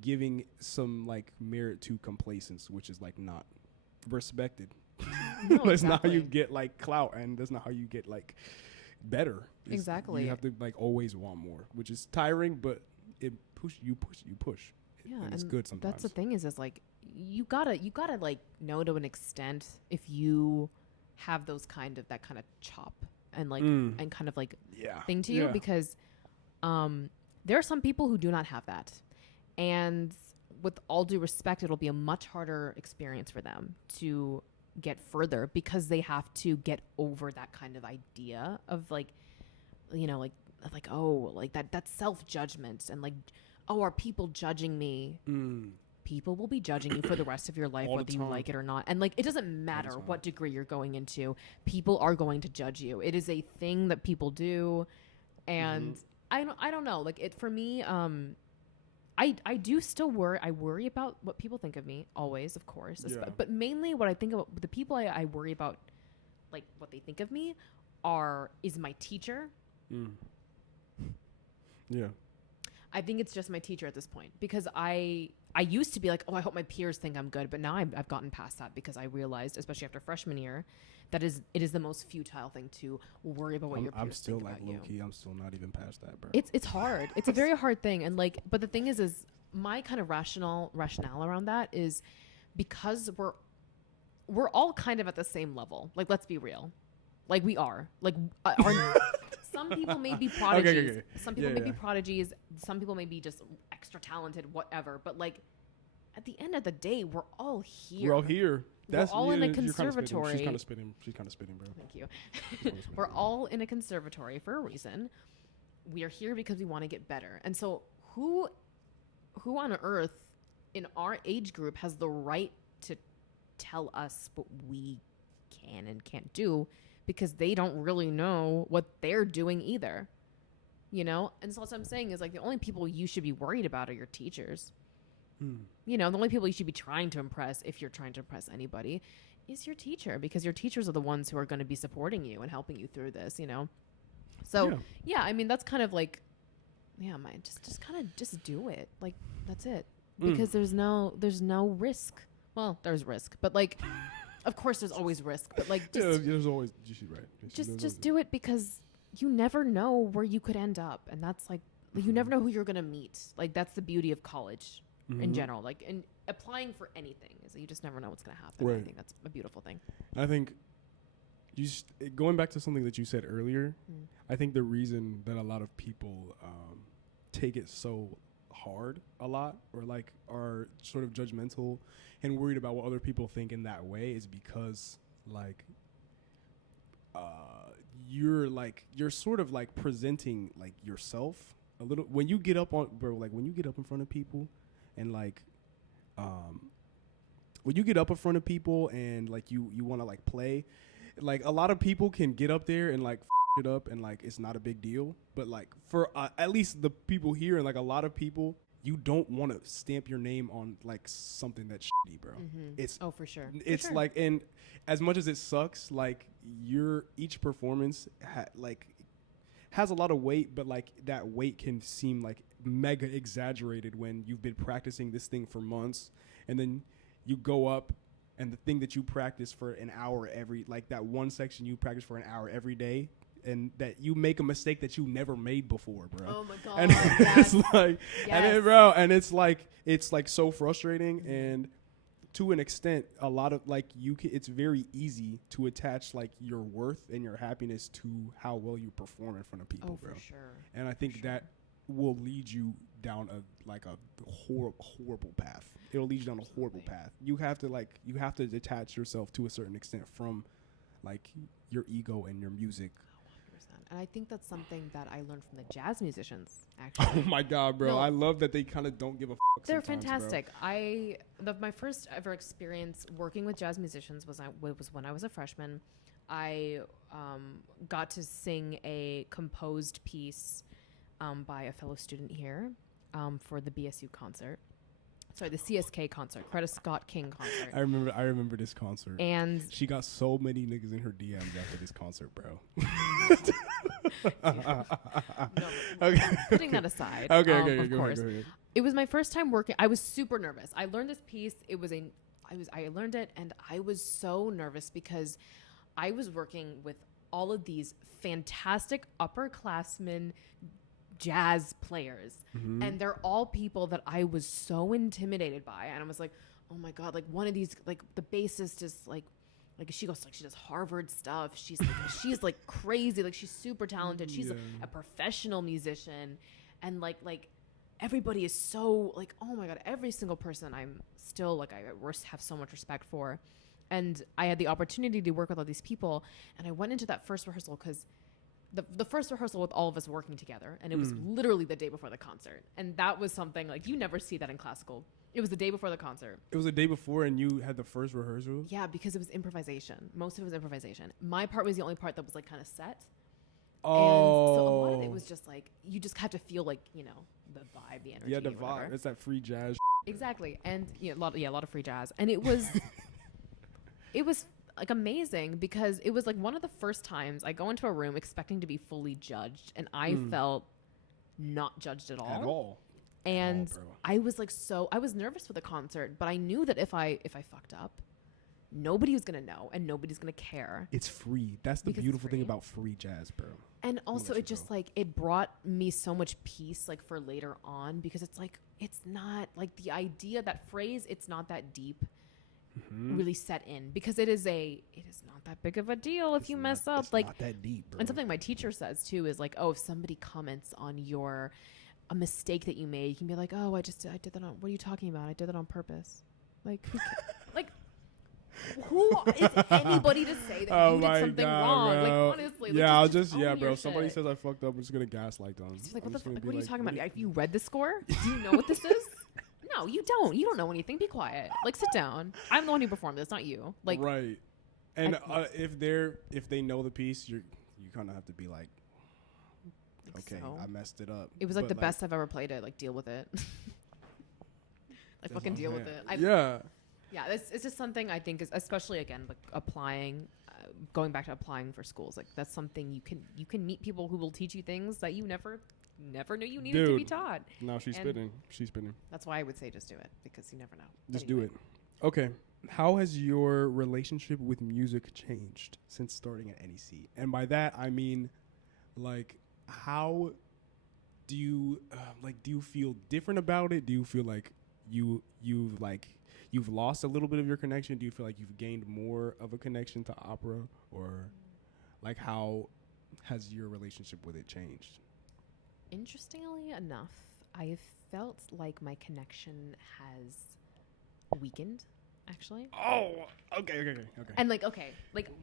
giving some like merit to complacence, which is like not respected. No, that's not how you get like clout, and that's not how you get like better. Exactly. You have to like always want more, which is tiring, but you push. Yeah, and it's good sometimes. That's the thing is like you gotta like know to an extent if you have that kind of chop and like and kind of like thing to you, because there are some people who do not have that. And with all due respect, it'll be a much harder experience for them to get further because they have to get over that kind of idea of like, you know, like oh, like that self-judgment and like, oh, are people judging me? People will be judging you for the rest of your life, whether you like it or not. And like, it doesn't matter what degree you're going into. People are going to judge you. It is a thing that people do. And I don't know. Like, it for me, I do still worry. I worry about what people think of me always, of course. Yeah. But mainly what I think about the people I worry about, like what they think of me is my teacher. Yeah. I think it's just my teacher at this point because I used to be like, oh, I hope my peers think I'm good. But now I've gotten past that because I realized, especially after freshman year, it is the most futile thing to worry about what your peers think about you. I'm still like low key. I'm still not even past that, bro. It's hard. It's a very hard thing. And like, but the thing is my kind of rationale around that is because we're all kind of at the same level. Like, let's be real. Like we are. Like some people may be prodigies. Okay. Some people may be prodigies. Some people may be just extra talented, whatever. But like, at the end of the day, we're all here. We're all here. We're all in a conservatory. She's kind of spitting, bro. Thank you. We're all in a conservatory for a reason. We are here because we want to get better. And so who on earth in our age group has the right to tell us what we can and can't do? Because they don't really know what they're doing either, you know? And so what I'm saying is like the only people you should be worried about are your teachers. You know, the only people you should be trying to impress, if you're trying to impress anybody, is your teacher, because your teachers are the ones who are going to be supporting you and helping you through this, you know? So yeah, I mean, that's kind of like, just kind of just do it. Like, that's it. Because there's no risk. Well, there's risk, but like, of course, there's always risk, but like, there's always. She's right. Just do it because you never know where you could end up, and that's like you never know who you're gonna meet. Like that's the beauty of college in general. Like and applying for anything is that you just never know what's gonna happen. Right. I think that's a beautiful thing. I think going back to something that you said earlier. I think the reason that a lot of people take it so hard a lot or like are sort of judgmental and worried about what other people think in that way is because like you're sort of like presenting like yourself a little when you get up in front of people and like when you get up in front of people and like you want to like play, like a lot of people can get up there and like it up and like it's not a big deal, but like for at least the people here and like a lot of people, you don't want to stamp your name on like something that's shitty, bro. It's for sure. It's like, and as much as it sucks, like each performance has a lot of weight, but like that weight can seem like mega exaggerated when you've been practicing this thing for months, and then you go up and the thing that you practice for an hour that one section you practice for an hour every day, and that you make a mistake that you never made before, bro. Oh my God. And it's like, and then, bro, and it's like so frustrating. And to an extent, a lot of like it's very easy to attach like your worth and your happiness to how well you perform in front of people, bro. For sure. And I think that will lead you down a horrible path. It'll lead you down a horrible path. You have to detach yourself to a certain extent from like your ego and your music. And I think that's something that I learned from the jazz musicians, actually. Oh my God, bro. No. I love that they kind of don't give a fuck. They're fantastic. Bro. My first ever experience working with jazz musicians was when I was a freshman. I got to sing a composed piece by a fellow student here for the BSU concert. Sorry, the CSK concert, Coretta Scott King concert. I remember this concert. And she got so many niggas in her DMs after this concert, bro. Putting that aside. Okay, of course. Go ahead. It was my first time working. I was super nervous. I learned this piece. I learned it, and I was so nervous because I was working with all of these fantastic upperclassmen jazz players, and they're all people that I was so intimidated by, and I was like, oh my God, like one of these, like the bassist is like she goes like she does Harvard stuff, she's like crazy, like she's super talented, she's a professional musician, and like everybody is so like, oh my God, every single person I'm still like, I have so much respect for. And I had the opportunity to work with all these people. And I went into that first rehearsal because the first rehearsal with all of us working together, and it was literally the day before the concert. And that was something like you never see that in classical. It was the day before the concert. It was the day before and you had the first rehearsal? Yeah, because it was improvisation. Most of it was improvisation. My part was the only part that was like kind of set. Oh. And so a lot of it was just like, you just have to feel like, you know, the vibe, the energy. Yeah, the whatever. vibe. It's that free jazz. Exactly. And a lot of free jazz. And it was, it was like amazing because it was like one of the first times I go into a room expecting to be fully judged, and I felt not judged at all. At all. And I was like, I was nervous for the concert, but I knew that if I fucked up, nobody was going to know and nobody's going to care. It's free. That's the beautiful thing about free jazz, bro. And also it just like, it brought me so much peace like for later on, because it's like, it's not like the idea, that phrase, it's not that deep, really set in, because it is not that big of a deal if you mess up. It's like not that deep, bro. And something my teacher says too is like, oh, if somebody comments on a mistake that you made, you can be like, oh, I did that on, what are you talking about? I did that on purpose. Like, like, who is anybody to say that you did something wrong? Bro. Like, honestly. Yeah, like, bro. If somebody says I fucked up, I'm just going to gaslight them. Like, what are you talking about? Have you read the score? Do you know what this is? No, you don't. You don't know anything. Be quiet. Like, sit down. I'm the one who performed this, not you. Like, right. And if they know the piece, you kind of have to be like, okay, so. I messed it up. It was like the best I've ever played it. Like, deal with it. Like, fucking deal with it. Yeah. Yeah, it's just something I think is, especially again, like applying, going back to applying for schools. Like, that's something you can meet people who will teach you things that you never knew you needed to be taught. No, she's spitting. She's spitting. That's why I would say just do it, because you never know. Just do it. Okay. How has your relationship with music changed since starting at NEC? And by that, I mean, like, how do you do you feel different about it? Do you feel like you've lost a little bit of your connection? Do you feel like you've gained more of a connection to opera? Or like, how has your relationship with it changed? Interestingly enough, I have felt like my connection has weakened, actually. Oh, okay. And okay.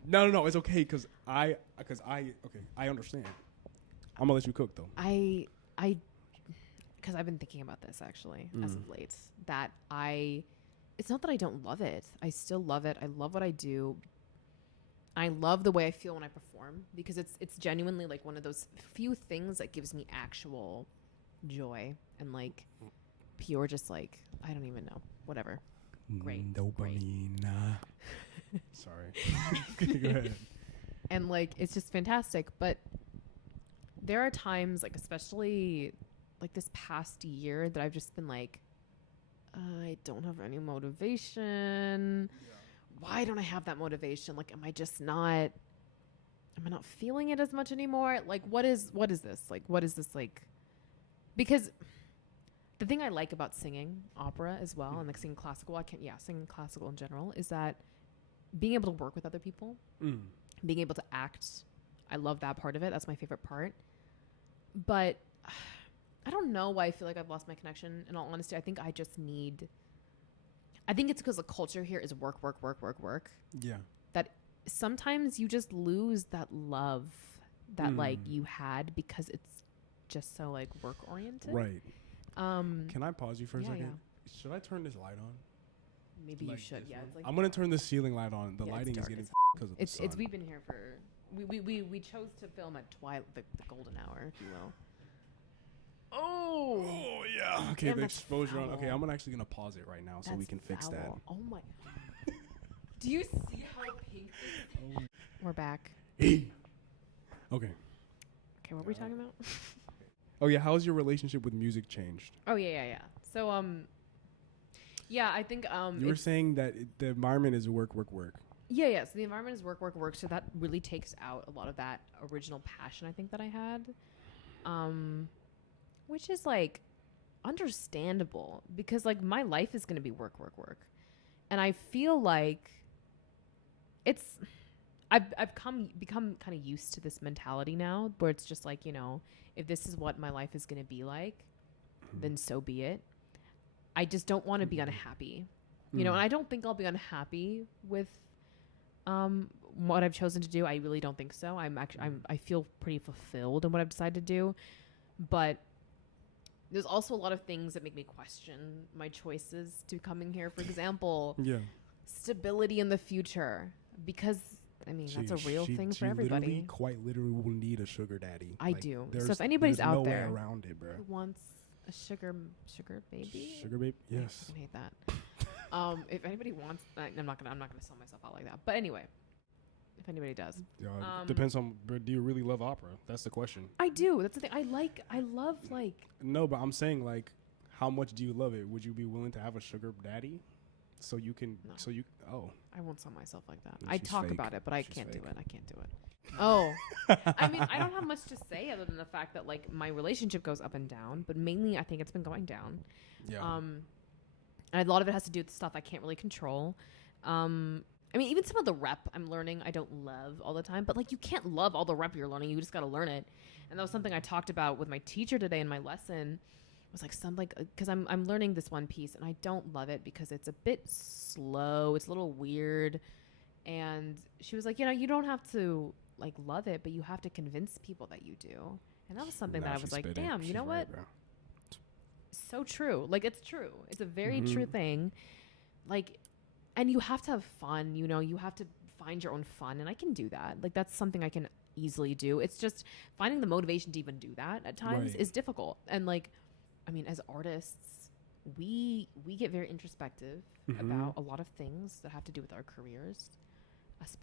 No, it's okay, because I understand. I'm gonna let you cook though. Because I've been thinking about this actually as of late, that it's not that I don't love it. I still love it. I love what I do. I love the way I feel when I perform, because it's genuinely like one of those few things that gives me actual joy and like pure, just like, I don't even know, whatever. Great. Dopamine. Sorry. Go ahead. And like, it's just fantastic. But there are times, like, especially like this past year, that I've just been like, I don't have any motivation. Yeah. Why don't I have that motivation? Like, am I not feeling it as much anymore? Like, what is this? Like, what is this like? Because the thing I like about singing opera as well, and like singing classical, singing classical in general, is that being able to work with other people, being able to act, I love that part of it. That's my favorite part. But I don't know why I feel like I've lost my connection. In all honesty, I think it's because the culture here is work. Yeah. That sometimes you just lose that love that like you had, because it's just so like work oriented. Right. Can I pause you for a second? Yeah. Should I turn this light on? Maybe like you should. Yeah. It's like I'm gonna turn the ceiling light on. The lighting is getting because of the sun. We've been here for we chose to film at the golden hour, if you will. Oh yeah. Okay, the exposure on. Okay, I'm actually gonna pause it right now so we can fix that. Oh my. Do you see how pink this is? We're back. Okay. Okay, what were we talking about? Oh yeah, how has your relationship with music changed? Oh yeah. So I think you were saying that the environment is work. Yeah. So the environment is work. So that really takes out a lot of that original passion I think that I had. Which is like understandable, because like my life is going to be work. And I feel like I've become kind of used to this mentality now, where it's just like, you know, if this is what my life is going to be like, then so be it. I just don't want to be unhappy, you know, and I don't think I'll be unhappy with what I've chosen to do. I really don't think so. I feel pretty fulfilled in what I've decided to do, but there's also a lot of things that make me question my choices to coming here. For example, stability in the future, because I mean that's a real thing for everybody. Quite literally will need a sugar daddy. I do. So if anybody's out there way around it, bro, who wants a sugar baby, yes, I hate that. If anybody wants, I'm not gonna sell myself out like that. But anyway, if anybody does, depends on. But do you really love opera? That's the question. I do. That's the thing. I love like. No, but I'm saying like, how much do you love it? Would you be willing to have a sugar daddy? So you can. No. So you. Oh. I won't sell myself like that. Then I she's talk fake. about it, but I She's can't do fake. it. I can't do it. Oh, I mean, I don't have much to say other than the fact that like my relationship goes up and down, but mainly I think it's been going down. Yeah. And a lot of it has to do with stuff I can't really control. I mean, even some of the rep I'm learning, I don't love all the time, but like you can't love all the rep you're learning. You just got to learn it. And that was something I talked about with my teacher today in my lesson. It was like because I'm learning this one piece and I don't love it because it's a bit slow. It's a little weird. And she was like, you know, you don't have to like love it, but you have to convince people that you do. And that was something that I was like, damn, you know what? So true. Like it's true. It's a very true thing. Like, and you have to have fun, you know, you have to find your own fun. And I can do that. Like that's something I can easily do. It's just finding the motivation to even do that at times is difficult. And like, I mean, as artists, we get very introspective about a lot of things that have to do with our careers,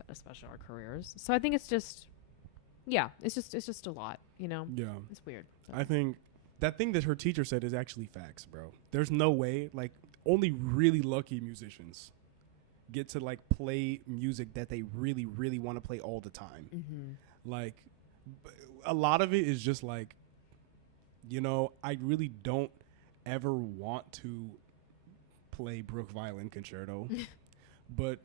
especially our careers. So I think it's just, it's just a lot, you know? Yeah. It's weird. So. I think that thing that her teacher said is actually facts, bro. There's no way, like, only really lucky musicians get to, like, play music that they really, really want to play all the time. Like, a lot of it is just, like, you know, I really don't ever want to play Bruch Violin Concerto, but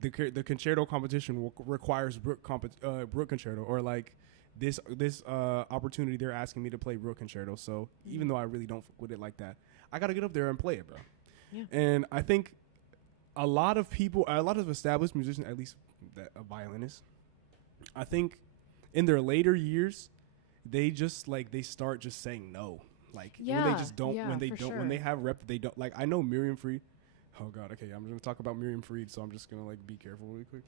the concerto competition requires Bruch Concerto, or like this opportunity they're asking me to play Bruch Concerto. So even though I really don't fuck with it like that, I gotta get up there and play it, bro. Yeah. And I think a lot of established musicians, at least a violinist, I think in their later years, they just like they start just saying no. Like when they just don't, when they have rep that they don't like. I know Miriam Fried. Oh God, okay, I'm gonna talk about Miriam Fried, so I'm just gonna like be careful really quick.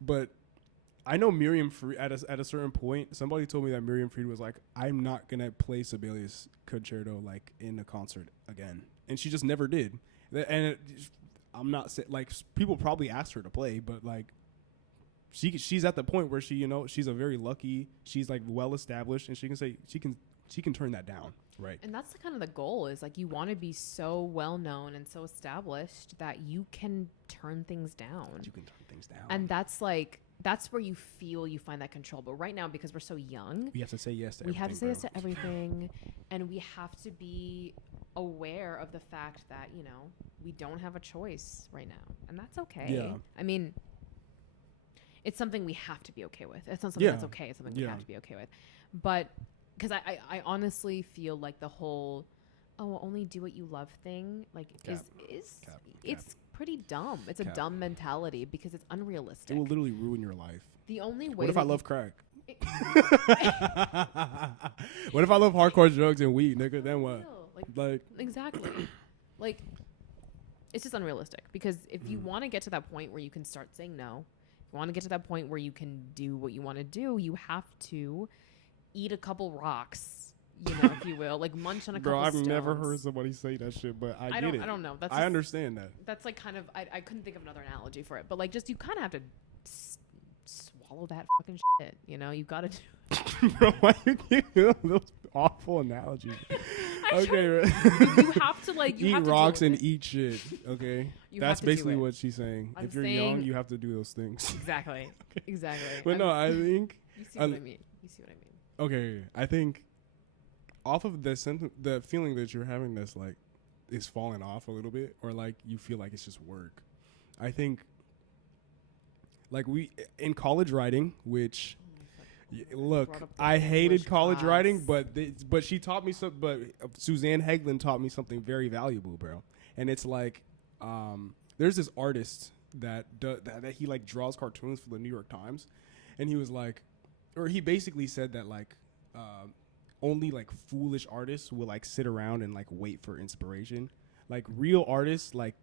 But I know Miriam Fried at a certain point. Somebody told me that Miriam Fried was like, I'm not gonna play Sibelius Concerto like in a concert again, and she just never did. And I'm not like people probably asked her to play, but like she's at the point where she, you know, she's a very lucky. She's like well established, and she can turn that down. Right. And that's kind of the goal is like you want to be so well known and so established that you can turn things down. And that's where you feel you find that control. But right now, because we're so young, we have to say yes to everything. And we have to be aware of the fact that, you know, we don't have a choice right now. And that's okay. Yeah. I mean, it's something we have to be okay with. It's not something that's okay. It's something we have to be okay with. But because I honestly feel like the whole only do what you love thing it's pretty dumb. It's a dumb mentality because it's unrealistic. It will literally ruin your life. The only way. What if I love crack? What if I love hardcore drugs and weed, nigga? Then what? Like exactly. Like it's just unrealistic because if you want to get to that point where you can start saying no, if you want to get to that point where you can do what you want to do, you have to eat a couple rocks, you know, if you will, like munch on a couple stones. Bro, I've never heard somebody say that shit, but I get it. I don't know. I understand that. That's like kind of, I couldn't think of another analogy for it, but like just you kind of have to swallow that fucking shit, you know? You got to do Bro, why you give those awful analogies? Okay, right. You have to like eat rocks and eat shit. Okay, that's basically what she's saying. I'm if you're young, you have to do those things. Exactly. Okay. Exactly. But no, I think you see what I mean. You see what I mean. Okay, I think off of the feeling that you're having that's like is falling off a little bit, or like you feel like it's just work. I think like we in college writing, which Look, Brought up the I hated English college writing, class. but she taught me some. But Suzanne Heglin taught me something very valuable, bro. And it's like, there's this artist that he like draws cartoons for the New York Times, and he was like, or he basically said that like, only like foolish artists will like sit around and like wait for inspiration. Like real artists, like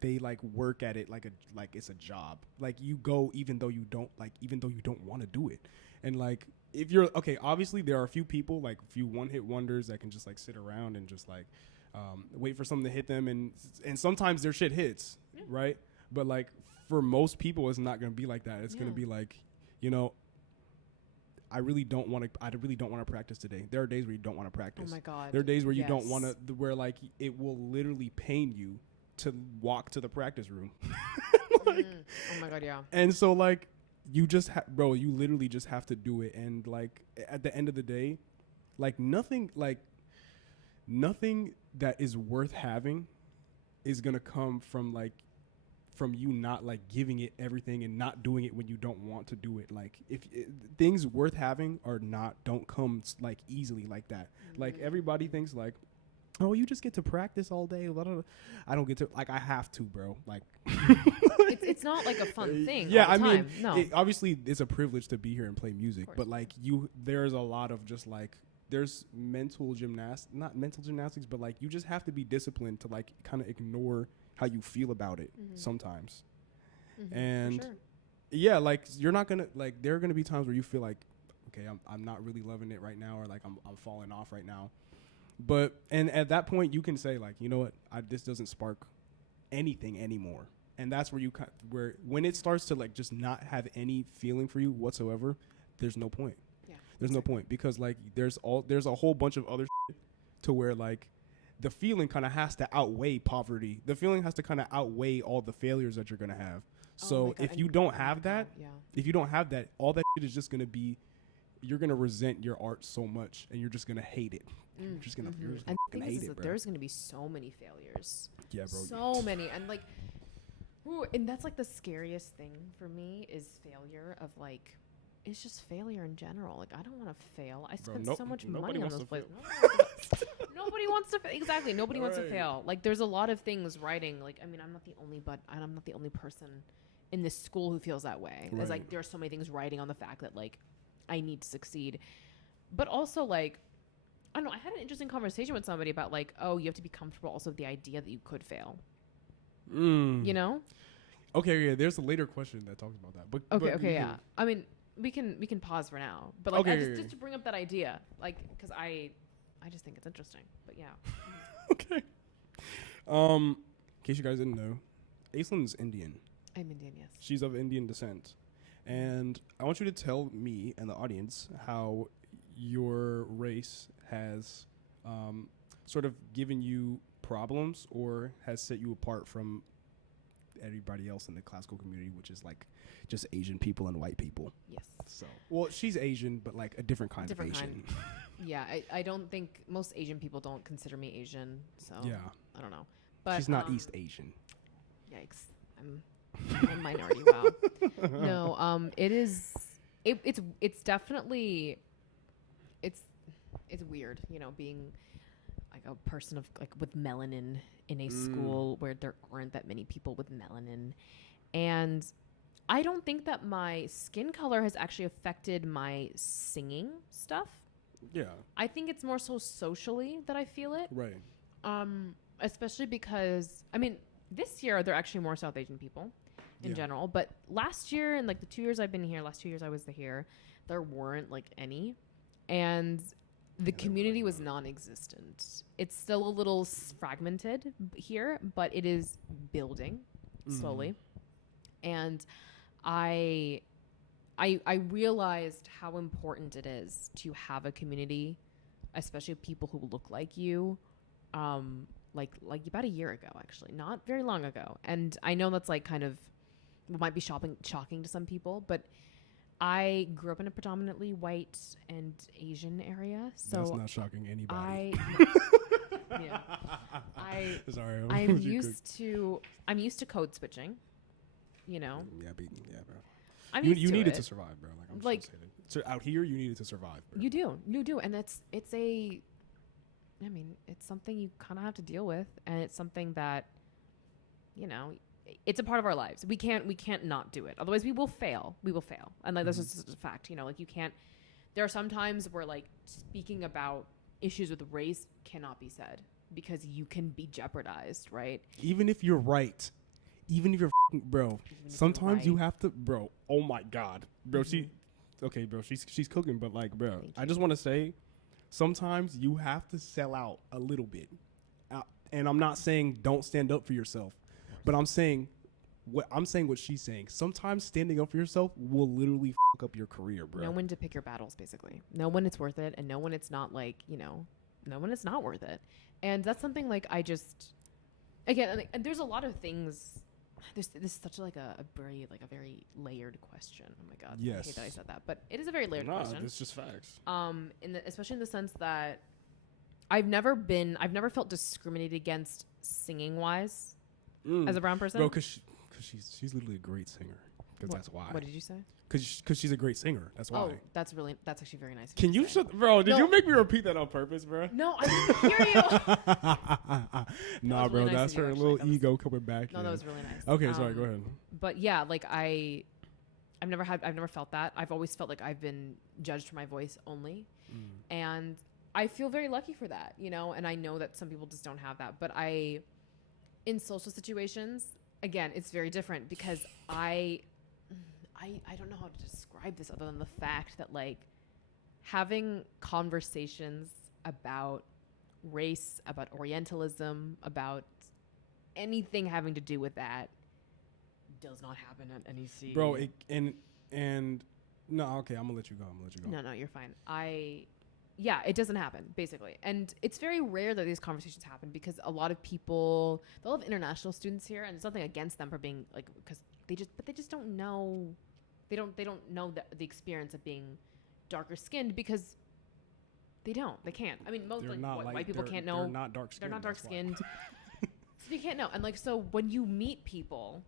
they like work at it like it's a job. Like you go even though you don't want to do it. And like if you're okay, obviously there are a few people, like a few one-hit wonders that can just like sit around and just like wait for something to hit them, and sometimes their shit hits, right? But like for most people, it's not gonna be like that. It's gonna be like, I really don't want to practice today. There are days where you don't want to practice. Oh my God. There are days where you don't want to, where like it will literally pain you to walk to the practice room. Like, oh my God, yeah. And so like you just you literally just have to do it. And like at the end of the day, like nothing that is worth having is gonna come from you not like giving it everything and not doing it when you don't want to do it. Like things worth having don't come like easily like that. Like everybody thinks like, oh, you just get to practice all day. Blah, blah, blah. I don't get to, like, I have to, bro. Like, it's not like a fun thing. Yeah, all the I time. mean, no. Obviously it's a privilege to be here and play music, but like there's a lot of just like, there's not mental gymnastics, but like you just have to be disciplined to like kind of ignore how you feel about it sometimes. And yeah, like you're not gonna, like there are gonna be times where you feel like, okay, I'm not really loving it right now, or like I'm falling off right now. But and at that point you can say like, you know what, this doesn't spark anything anymore. And that's where when it starts to like just not have any feeling for you whatsoever, there's no point. There's no point, because like there's a whole bunch of other shit to where like the feeling kind of has to outweigh poverty. The feeling has to kind of outweigh all the failures that you're going to have. So if you don't have that, all that shit is just going to be, you're going to resent your art so much and you're just going to hate it. You're just going to hate it, bro. There's going to be so many failures. Yeah, bro. So many. And like, and that's like the scariest thing for me is failure of like, it's just failure in general. Like, I don't want to fail. I spent so much money on those places. Nobody wants to exactly. Nobody wants to fail. Like, there's a lot of things writing. Like, I mean, I'm not the only person in this school who feels that way. There's like, there are so many things writing on the fact that like, I need to succeed. But also like, I don't know. I had an interesting conversation with somebody about like, oh, you have to be comfortable also with the idea that you could fail. You know? Okay, yeah. There's a later question that talks about that. But okay, yeah. I mean, we can pause for now. But like, just to bring up that idea, like, because I just think it's interesting. But yeah. Okay. In case you guys didn't know, Aislin's Indian. I'm Indian, yes. She's of Indian descent. And I want you to tell me and the audience how your race has sort of given you problems or has set you apart from everybody else in the classical community, which is like just Asian people and white people. Yes. So, well, she's Asian, but like a different kind of Asian. Yeah, I don't think most Asian people don't consider me Asian. So yeah, I don't know. But she's not East Asian. Yikes! I'm a minority. Wow. No. It's definitely it's weird, you know, being like a person of like with melanin in a school where there aren't that many people with melanin. And I don't think that my skin color has actually affected my singing stuff. Yeah. I think it's more so socially that I feel it. Right. Especially because, I mean, this year there are actually more South Asian people in general. But last year and like the 2 years I've been here, last 2 years I was here, there weren't like any. And the community was non-existent. It's still a little fragmented here, but it is building slowly. And I realized how important it is to have a community, especially people who look like you, like about a year ago, actually, not very long ago. And I know that's like kind of might be shocking to some people, but I grew up in a predominantly white and Asian area, so that's not shocking anybody. I'm used to code switching, you know. Yeah, bro. I'm you used to need it it to survive, bro. Like I'm like just So out here, you need it to survive. Bro. You do, and it's something you kind of have to deal with, and it's something that, it's a part of our lives. We can't not do it. Otherwise, we will fail. And like, that's just a fact. Like, you can't. There are some times where, like, speaking about issues with race cannot be said because you can be jeopardized, right? Even if you're right. Even if you're bro. Sometimes you have to, bro. Oh my God, bro. She's cooking, but like, bro, I just want to say, sometimes you have to sell out a little bit. And I'm not saying don't stand up for yourself, but I'm saying what she's saying. Sometimes standing up for yourself will literally fuck up your career, bro. Know when to pick your battles, basically. Know when it's worth it, and know when it's not, like, know when it's not worth it. And that's something, like, I just, again, and there's a lot of things. This is such like a very layered question. Oh my God, yes. I hate that I said that, but it is a very layered question. It's just facts. Especially in the sense that I've never felt discriminated against singing wise as a brown person. Bro, because she's literally a great singer. Because that's why. What did you say? Because she's a great singer. That's why. Oh, that's actually very nice. Can you shut, bro? Did you make me repeat that on purpose, bro? No, I didn't hear you. Nah, bro, really nice that's her you, little ego coming back. No, that was really nice. Okay, sorry, go ahead. But yeah, like I've never felt that. I've always felt like I've been judged for my voice only, and I feel very lucky for that, And I know that some people just don't have that, but in social situations, again, it's very different because I don't know how to describe this other than the fact that, like, having conversations about race, about Orientalism, about anything having to do with that does not happen at NEC. Bro, and no, okay, I'm gonna let you go. No, you're fine. It doesn't happen, basically. And it's very rare that these conversations happen because a lot of people, they'll have international students here, and there's nothing against them for being, like, because they just don't know. They don't know the experience of being darker skinned because they can't. I mean, most white people can't know. They're not dark skinned. They're not dark skinned. So you can't know. And, like, so when you meet people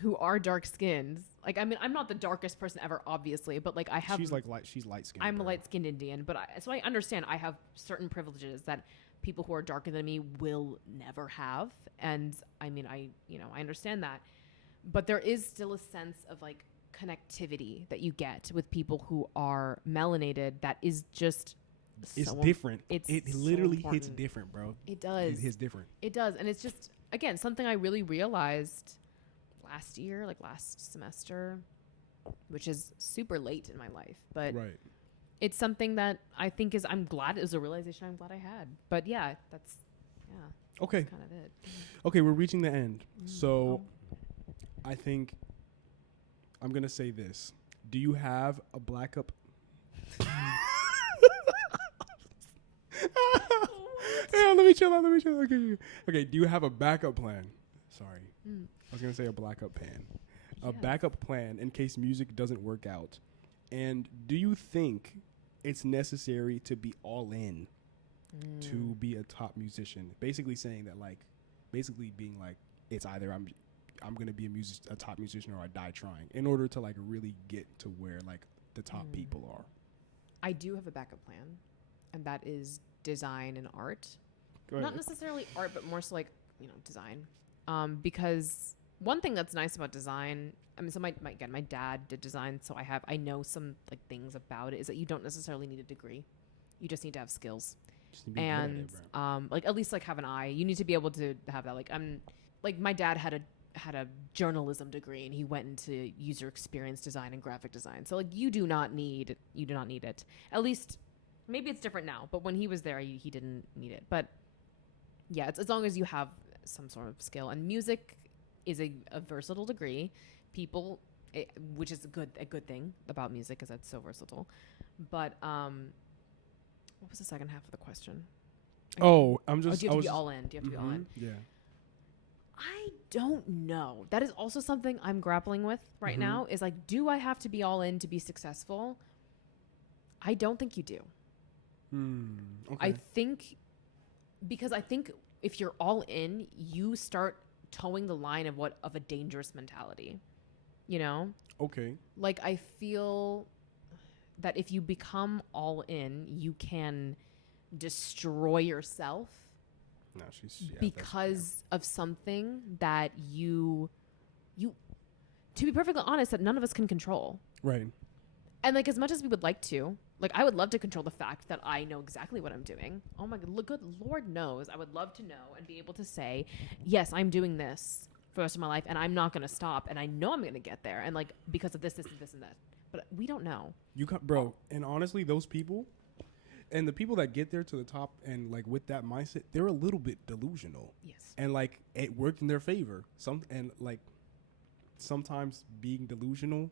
who are dark skinned, like, I mean, I'm not the darkest person ever, obviously, but, like, she's light skinned. I'm a light skinned Indian, but so I understand I have certain privileges that people who are darker than me will never have. And I mean, I understand that, but there is still a sense of, like, connectivity that you get with people who are melanated that is just different. It literally hits different, bro. It does. It hits different. It does. And it's just, again, something I really realized last semester, which is super late in my life, but right. It's something that I think I'm glad it was a realization I'm glad I had. But yeah, okay. That's kind of it. Okay, we're reaching the end. So I think I'm going to say this. Do you have a backup? Yeah, let me chill out. Okay, do you have a backup plan? Sorry. I was going to say a backup plan. A backup plan in case music doesn't work out. And do you think it's necessary to be all in to be a top musician? Basically saying that, like, being like, it's either I'm going to be a top musician or I die trying in order to, like, really get to where, like, the top people are. I do have a backup plan, and that is design and art. Not necessarily art, but more so, like, design. Because one thing that's nice about design, I mean, so my dad did design, so I know some, like, things about it, is that you don't necessarily need a degree. You just need to have skills. And like, at least, like, have an eye. You need to be able to have that. Like, my dad had a journalism degree, and he went into user experience design and graphic design. So, like, you do not need it. At least maybe it's different now, but when he was there, he didn't need it. But yeah, it's as long as you have some sort of skill. And music is a versatile degree. Which is a good thing about music, is that's so versatile. But what was the second half of the question? Do you have to be all in? Do you have to be all in? Yeah. I don't know. That is also something I'm grappling with right now. Is, like, do I have to be all in to be successful? I don't think you do. Okay. I think if you're all in, you start towing the line of a dangerous mentality. Okay. Like, I feel that if you become all in, you can destroy yourself No, because of something that you to be perfectly honest, that none of us can control. Right. And like, as much as we would like to, like, I would love to control the fact that I know exactly what I'm doing. Oh my God, good Lord knows. I would love to know and be able to say, yes, I'm doing this for the rest of my life and I'm not going to stop. And I know I'm going to get there. And like, because of this, this, and this, and that. But we don't know. Bro, and honestly, those people and the people that get there to the top and like with that mindset, they're a little bit delusional. Yes. And like it worked in their favor. Sometimes being delusional,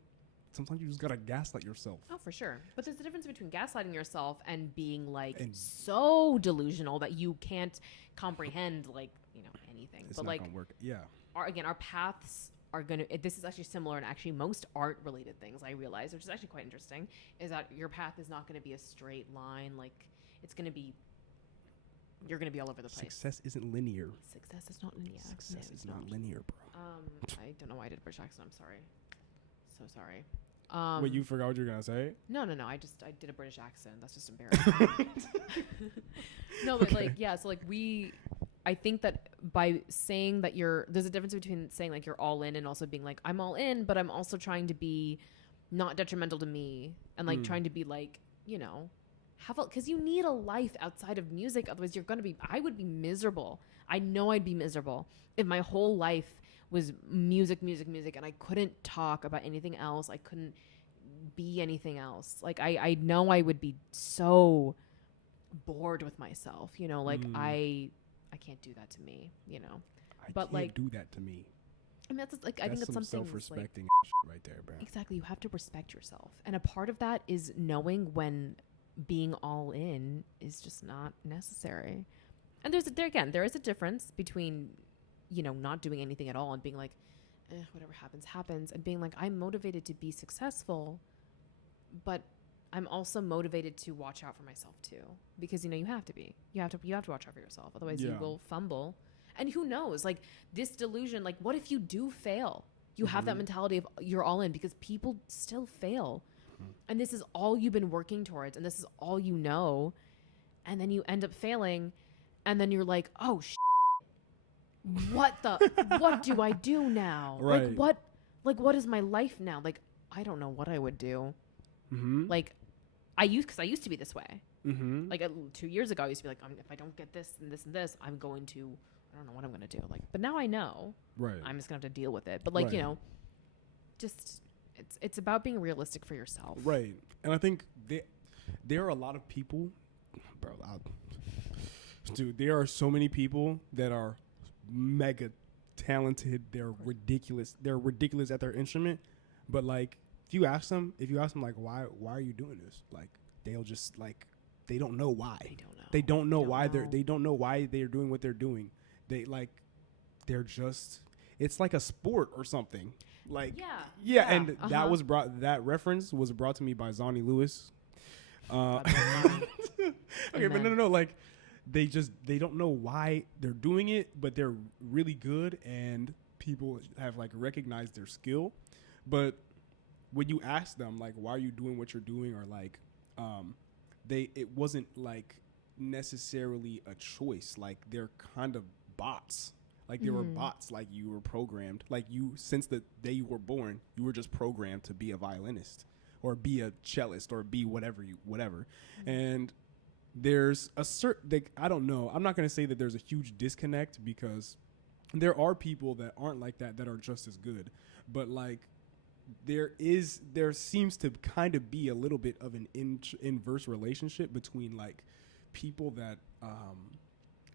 sometimes you just gotta gaslight yourself. Oh, for sure. But there's a difference between gaslighting yourself and being like so delusional that you can't comprehend like, you know, anything. It's but not like gonna work. Yeah. Our paths are going to, this is actually similar in actually most art related things I realize, which is actually quite interesting, is that your path is not going to be a straight line. Like it's going to be, you're going to be all over the place. Success isn't linear. Success is not linear. Success is not linear, bro. I don't know why I did a British accent. I'm sorry. So sorry. Wait, you forgot what you were gonna say? No. I did a British accent. That's just embarrassing. No, but like, yeah. So like I think that by saying that there's a difference between saying like you're all in and also being like, I'm all in, but I'm also trying to be not detrimental to me and like trying to be like, you know, because you need a life outside of music. Otherwise I would be miserable. I know I'd be miserable if my whole life was music, and I couldn't talk about anything else. I couldn't be anything else. Like I know I would be so bored with myself, you know, like I can't do that to me, you know. I can't do that to me. I mean, that's like, I think it's something self-respecting like, right there, bro. Exactly. You have to respect yourself. And a part of that is knowing when being all in is just not necessary. And there is a difference between, you know, not doing anything at all and being like, whatever happens, and being like, I'm motivated to be successful, but I'm also motivated to watch out for myself too, because, you know, you have to watch out for yourself. Otherwise you will fumble. And who knows, like this delusion, like what if you do fail? You have that mentality of you're all in, because people still fail. And this is all you've been working towards, and this is all you know. And then you end up failing, and then you're like, oh what do I do now? Right. What is my life now? Like, I don't know what I would do. Like because I used to be this way. Like 2 years ago, I used to be like, if I don't get this and this and this, I don't know what I'm going to do. Like, but now I know. Right. I'm just going to have to deal with it. But like, you know, just it's about being realistic for yourself. Right. And I think there are a lot of people, bro, dude, there are so many people that are mega talented. They're ridiculous at their instrument, but like if you ask them like why are you doing this, like they'll just like they don't know why. They don't know why they're doing what they're doing. They're just, it's like a sport or something. Like and that reference was brought to me by Zonnie Lewis. Okay, but no, like they don't know why they're doing it, but they're really good and people have like recognized their skill. But when you ask them like why are you doing what you're doing, or like it wasn't like necessarily a choice. Like they're kind of bots. Like they were bots. Like you were programmed. Like you, since the day you were born, you were just programmed to be a violinist or be a cellist or be whatever. And there's a certain, I don't know. I'm not going to say that there's a huge disconnect, because there are people that aren't like that are just as good. But like there seems to kind of be a little bit of an inverse relationship between like people that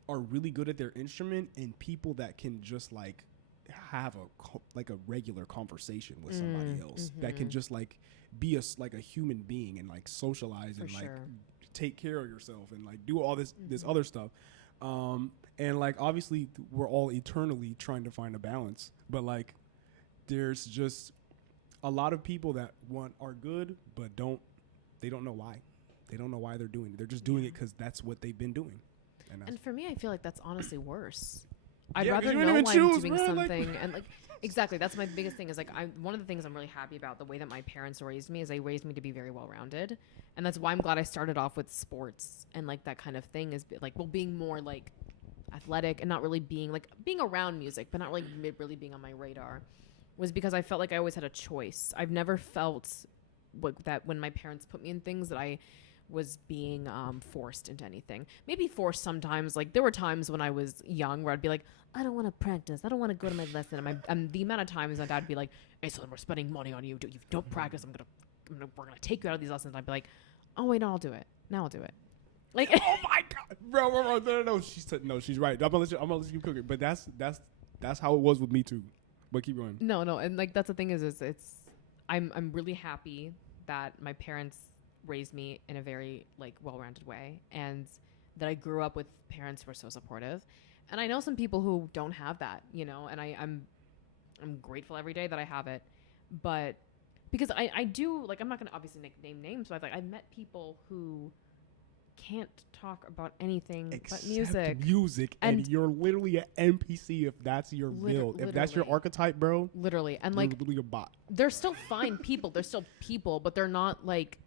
are really good at their instrument and people that can just like have a regular conversation with somebody else that can just like be like a human being and like socialize and like take care of yourself and like do all this other stuff. And like obviously we're all eternally trying to find a balance, but like there's just a lot of people that are good but they don't know why. They don't know why they're doing it. They're just doing it because that's what they've been doing. And for me, I feel like that's honestly worse. I'd Yeah, 'cause rather you know didn't I'm even choose, doing bro, like- something and like exactly. That's my biggest thing is like one of the things I'm really happy about the way that my parents raised me is they raised me to be very well rounded, and that's why I'm glad I started off with sports and like that kind of thing is like well being more like athletic and not really being like being around music but not really being on my radar was because I felt like I always had a choice. I've never felt that when my parents put me in things that I was being forced into anything. Maybe forced sometimes. Like there were times when I was young where I'd be like, I don't want to practice. I don't want to go to my lesson. And the amount of times my dad would be like, Aislin, we're spending money on you. You don't practice. We're gonna take you out of these lessons. And I'd be like, oh wait, no, I'll do it. Now I'll do it. Like, oh my god, bro, no. She's right. I'm gonna let you cook it. But that's how it was with me too. But keep going. No, and like that's the thing is it's I'm really happy that my parents raised me in a very like well-rounded way and that I grew up with parents who are so supportive. And I know some people who don't have that, you know, and I'm grateful every day that I have it. But because I do like I'm not gonna obviously name names, but I've met people who can't talk about anything Except but music. And you're literally an NPC if that's your build. If that's your archetype, bro. Literally. And you're like literally a bot. they're still fine people. They're still people, but they're not like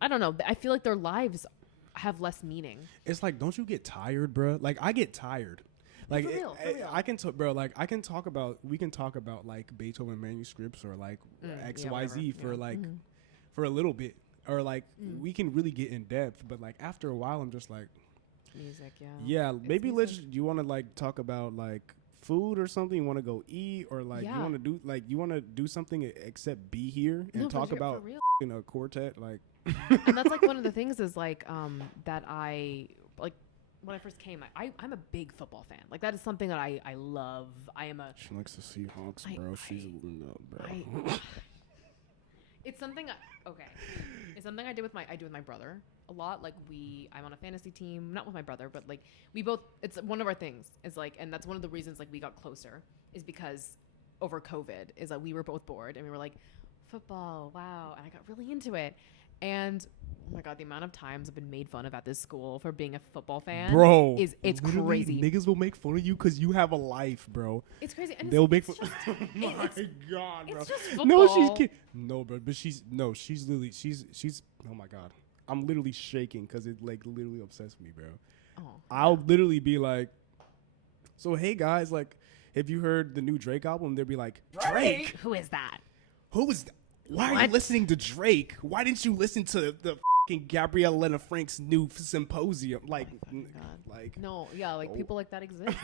I don't know. I feel like their lives have less meaning. It's like, don't you get tired, bro? Like I get tired. Like for real. I can talk, bro. Like I can talk about. We can talk about like Beethoven manuscripts or like XYZ for like for a little bit, or like we can really get in depth. But like after a while, I'm just like, music, yeah. Maybe music. do you want to like talk about like food or something? You want to go eat or like you want to do something except be here and talk about in a quartet like. And that's like one of the things is like that I like. When I first came, I'm a big football fan. Like that is something that I love. She likes the Seahawks, bro. Bro. It's something. It's something I do with my brother a lot. Like I'm on a fantasy team, not with my brother, but like we both. It's one of our things. Is like, and that's one of the reasons like we got closer is because over COVID is like we were both bored and we were like football, wow, and I got really into it. And oh my god, the amount of times I've been made fun of at this school for being a football fan, bro, it's crazy. Niggas will make fun of you because you have a life, bro. It's crazy. And they'll make fun. Just, oh my god, bro. It's just football. No, she's kidding. No, bro, but she's literally she's. Oh my god, I'm literally shaking because it like literally obsessed me, bro. Oh, I'll literally be like, so hey guys, like, have you heard the new Drake album? They'll be like, Drake. Who is that? Who is that? Why are you listening to Drake? Why didn't you listen to the fucking Gabrielle Lena Frank's new Symposium? Like, like no, yeah, like people like that exist.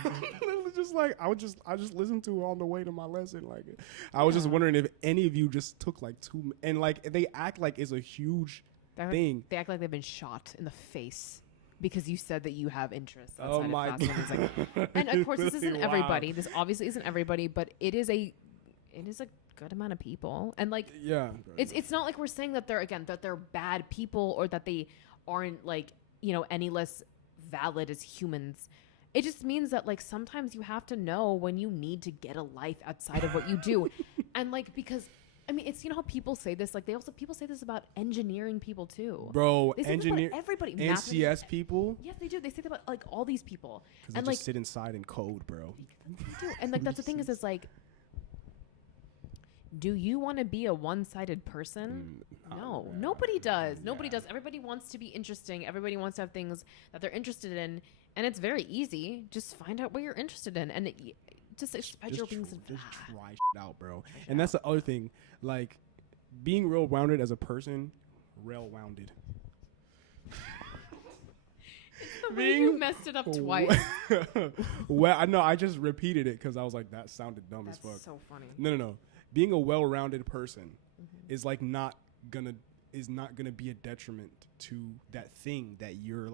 just like I just listen to it on the way to my lesson. Like, I was just wondering if any of you just took like and like they act like it's a huge thing. They act like they've been shot in the face because you said that you have interests. Oh my god! Like, and of course, this isn't everybody. This obviously isn't everybody, but it is a good amount of people. And like it's not like we're saying that they're bad people or that they aren't like, you know, any less valid as humans. It just means that like sometimes you have to know when you need to get a life outside of what you do. And like because I mean, it's, you know how people say this, like people say this about engineering people too, bro. Everybody, NCS people. Yes, they do. They say that about like all these people, and they just sit inside and code, bro. They do. And like that's the thing is like, do you want to be a one-sided person? No, nobody does. Nobody does. Everybody wants to be interesting. Everybody wants to have things that they're interested in, and it's very easy. Just find out what you're interested in, and just spread your wings. Just try shit out, bro. And that's the other thing, like being well-rounded as a person, well-rounded. You messed it up twice. Well, I know. I just repeated it because I was like, that sounded dumb as fuck. That's so funny. No. Being a well-rounded person is like not gonna be a detriment to that thing that you're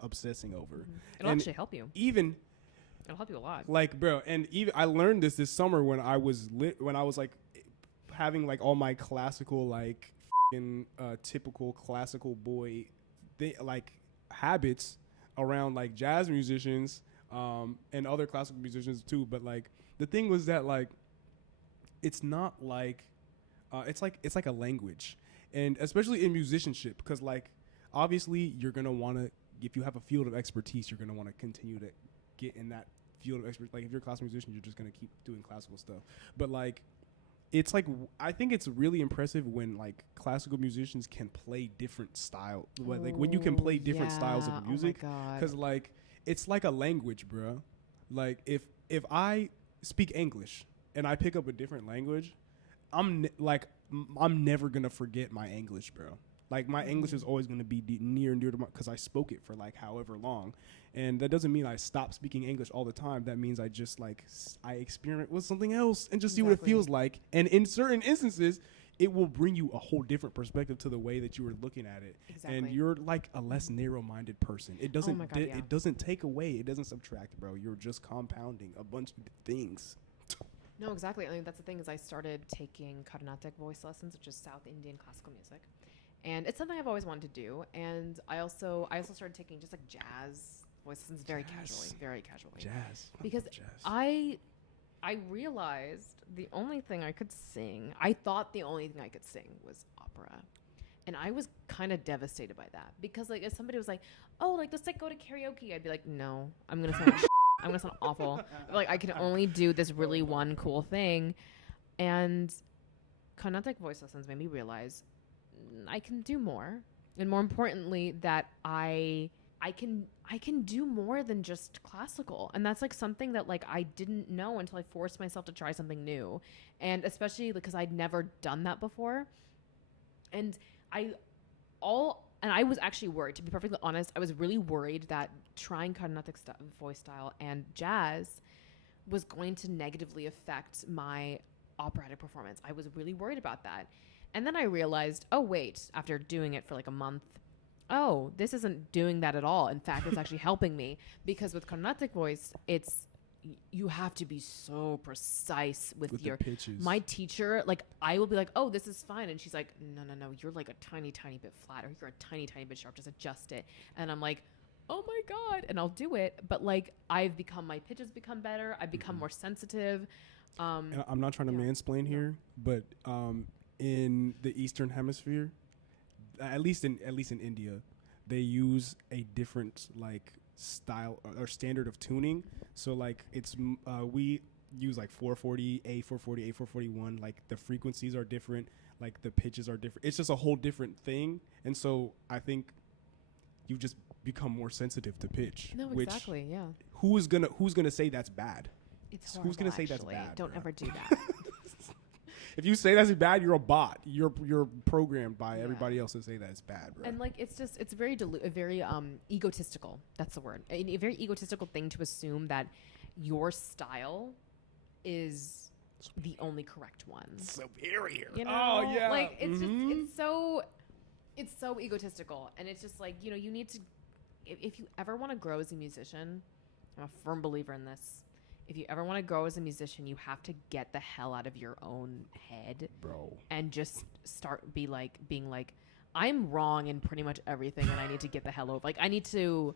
obsessing over. It'll actually help you. It'll help you a lot. Like, bro, and even I learned this summer when I was like having like all my classical like typical classical boy like habits around like jazz musicians and other classical musicians too. But like the thing was that like it's not like it's like a language, and especially in musicianship, because like obviously you're gonna want to, if you have a field of expertise, you're gonna want to continue to get in that field of expert. Like if you're a classical musician, you're just gonna keep doing classical stuff. But like, it's like I think it's really impressive when like classical musicians can play different style. Like when you can play different styles of music, because like it's like a language, bro. Like if I speak English and I pick up a different language, I'm never gonna forget my English, bro. Like my English is always gonna be near and dear to my, because I spoke it for like however long, and that doesn't mean I stop speaking English all the time. That means I just like I experiment with something else and just see what it feels like. And in certain instances, it will bring you a whole different perspective to the way that you were looking at it. Exactly. And you're like a less narrow-minded person. It doesn't it doesn't take away, it doesn't subtract, bro. You're just compounding a bunch of things. No, exactly. I mean, that's the thing is I started taking Carnatic voice lessons, which is South Indian classical music. And it's something I've always wanted to do. And I also started taking just like jazz voice lessons very casually. Jazz. Because jazz. I realized the only thing I could sing, I thought the only thing I could sing was opera. And I was kind of devastated by that. Because like if somebody was like, oh, like let's like go to karaoke, I'd be like, no, I'm going to sound I'm going to sound awful. Like I can only do this really one cool thing. And Carnatic voice lessons made me realize I can do more, and more importantly that I can do more than just classical. And that's like something that like I didn't know until I forced myself to try something new, and especially because I'd never done that before. And I was actually worried, to be perfectly honest. I was really worried that trying Carnatic voice style and jazz was going to negatively affect my operatic performance. I was really worried about that. And then I realized, oh, wait, after doing it for like a month, oh, this isn't doing that at all. In fact, it's actually helping me, because with Carnatic voice, you have to be so precise with your pitches. My teacher, like I will be like, oh, this is fine. And she's like, no, you're like a tiny, tiny bit flat, or you're a tiny, tiny bit sharp. Just adjust it. And I'm like, oh my God. And I'll do it. But like my pitches become better. I've become more sensitive. And I'm not trying to mansplain here, but in the Eastern Hemisphere, at least in India, they use a different like style or standard of tuning. So like it's we use like 440, A440, A441. Like the frequencies are different, like the pitches are different. It's just a whole different thing. And so I think you just become more sensitive to pitch. No, exactly. Yeah. Who's gonna say that's bad? It's horrible, who's gonna say actually. that's bad? Don't ever do that. If you say that's bad, you're a bot. You're programmed by everybody else to say that it's bad, bro. And like it's very egotistical. That's the word. A very egotistical thing to assume that your style is the only correct one. Superior. You know? Oh yeah. Like it's just it's so egotistical, and it's just like, you know, you need to, if you ever want to grow as a musician, I'm a firm believer in this. If you ever want to grow as a musician, you have to get the hell out of your own head, bro, and just start being like, I'm wrong in pretty much everything, and I need to get the hell over. Like, I need to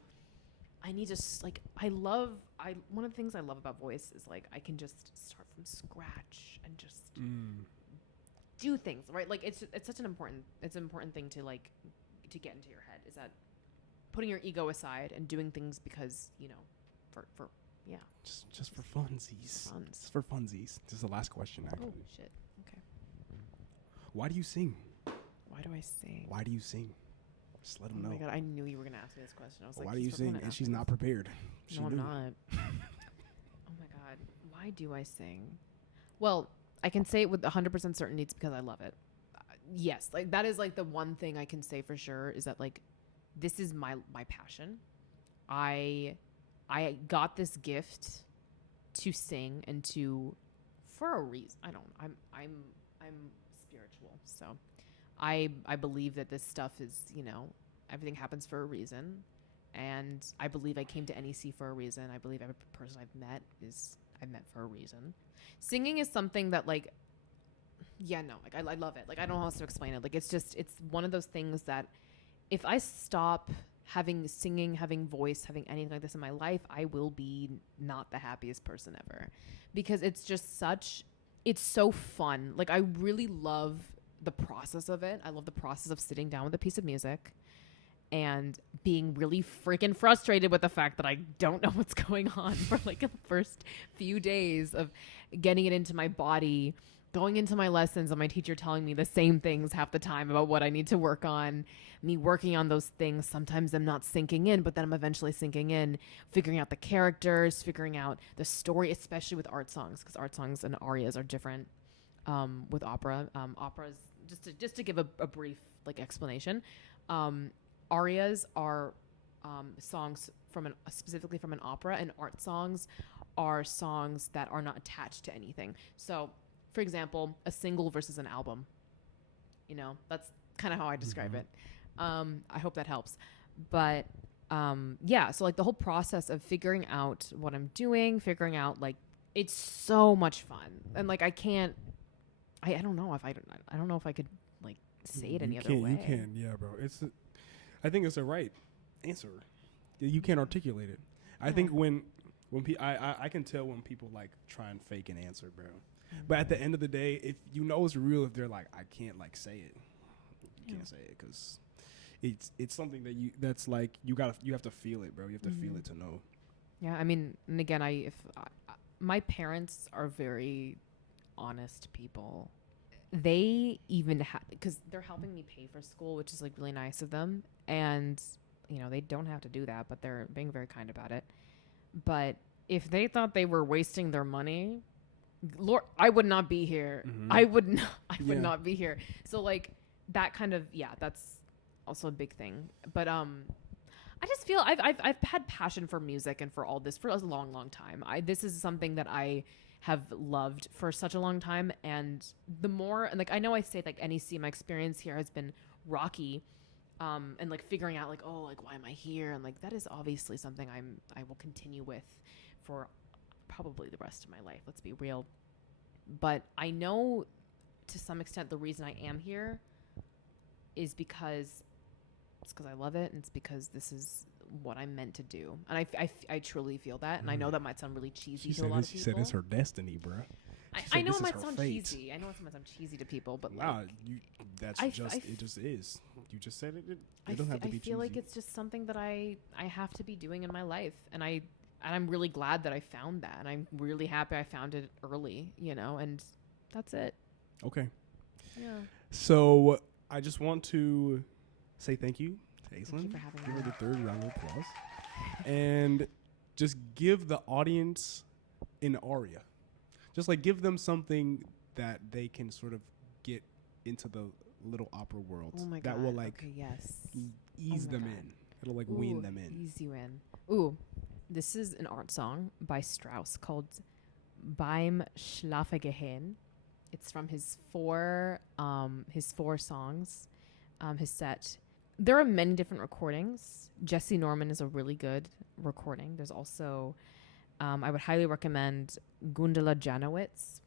like, one of the things I love about voice is like I can just start from scratch and just do things, right? Like it's such an important thing to like to get into your head, is that putting your ego aside and doing things because, you know, for yeah. Just for funsies. Just for funsies. This is the last question, actually. Oh, shit. Okay. Why do you sing? Why do I sing? Why do you sing? Just let them know. Oh, my God. I knew you were going to ask me this question. I was like, why do you sing? And she's not prepared. No, I'm not. Oh, my God. Why do I sing? Well, I can say it with 100% certainty. It's because I love it. Yes. Like, that is, like, the one thing I can say for sure is that, like, this is my passion. I got this gift to sing and for a reason. I'm spiritual. So I believe that this stuff is, you know, everything happens for a reason. And I believe I came to NEC for a reason. I believe every person I've met for a reason. Singing is something that, like, yeah, no, like I love it. Like, I don't know how else to explain it. Like, it's one of those things that if I stop having singing, having voice, having anything like this in my life, I will be not the happiest person ever, because it's so fun. Like, I really love the process of it. I love the process of sitting down with a piece of music and being really freaking frustrated with the fact that I don't know what's going on for like the first few days of getting it into my body, going into my lessons and my teacher telling me the same things half the time about what I need to work on, me working on those things. Sometimes I'm not sinking in, but then I'm eventually sinking in, figuring out the characters, figuring out the story, especially with art songs, because art songs and arias are different with opera. Operas, just to give a brief like explanation, arias are songs from specifically from an opera, and art songs are songs that are not attached to anything. So, for example, a single versus an album. You know, that's kind of how I describe it. I hope that helps. But yeah, so like the whole process of figuring out what I'm doing, figuring out like it's so much fun, and like I don't know if I don't know if I could like say it any other way. You can, yeah, bro. I think it's the right answer. You can't articulate it. I think when I can tell when people like try and fake an answer, bro. But at the end of the day, if you know it's real, if they're like, I can't like say it, you can't say it because it's something that's like you have to feel it, bro. You have to feel it to know. Yeah, I mean, and again, my parents are very honest people. They even because they're helping me pay for school, which is like really nice of them, and you know they don't have to do that, but they're being very kind about it. But if they thought they were wasting their money, Lord, I would not be here. I would not be here. So like that kind of, that's also a big thing. But I just feel I've had passion for music and for all this for a long time. This is something that I have loved for such a long time, and the more, and like I know I say like NEC, my experience here has been rocky, and like figuring out like, oh, like why am I here, and like that is obviously something I will continue with for probably the rest of my life, let's be real. But I know to some extent the reason I am here is because I love it, and it's because this is what I'm meant to do, and I truly feel that, and I know that might sound really cheesy to a lot of people. She said it's her destiny, bro. I know it might sound cheesy. I know it might sound cheesy to people, but nah, it just is. You just said it. It doesn't have to be cheesy. I feel like it's just something that I have to be doing in my life, and I'm really glad that I found that, and I'm really happy I found it early, you know, and that's it. Okay. Yeah. So I just want to say thank you to Aislin. Thank you for having me. Give her the third round of applause. And just give the audience an aria. Just like give them something that they can sort of get into the little opera world. Oh my that God. will like ease them in. It'll like wean them in. Ease you in. Ooh. This is an art song by Strauss called Beim Schlafengehen. It's from his four songs, his set. There are many different recordings. Jesse Norman is a really good recording. There's also, I would highly recommend Gundula Janowitz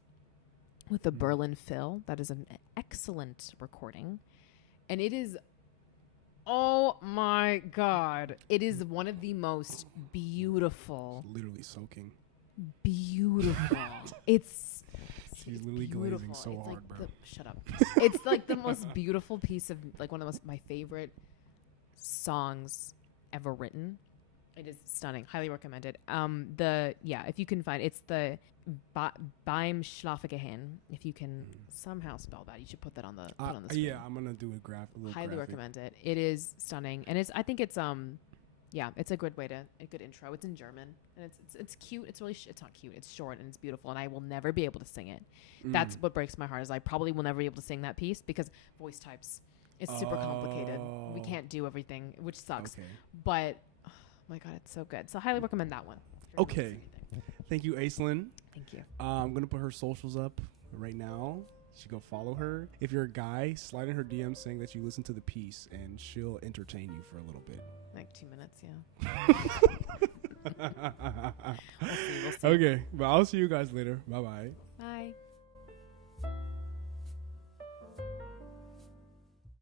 with the Berlin Phil. That is an excellent recording. And it is, oh my God, it is one of the most beautiful. It's literally soaking. Beautiful. She's literally beautiful. glazing so it's hard, like bro. Shut up. It's like the most beautiful piece of, like one of my favorite songs ever written. It is stunning. Highly recommend it. If you can find, it's the Beim Schlafengehen. If you can somehow spell that, you should put that on the screen. Yeah, I'm gonna do a graphic. Highly recommend it. It is stunning, and I think it's it's a good intro. It's in German, and it's cute. It's really it's not cute. It's short and it's beautiful, and I will never be able to sing it. That's what breaks my heart, is I probably will never be able to sing that piece because voice types. It's super complicated. We can't do everything, which sucks. Okay. But oh my God, it's so good. So I highly recommend that one. Okay. Thank you, Aislin. Thank you. I'm going to put her socials up right now. You should go follow her. If you're a guy, slide in her DM saying that you listen to the piece, and she'll entertain you for a little bit. Like 2 minutes, yeah. We'll see. Okay, but I'll see you guys later. Bye-bye.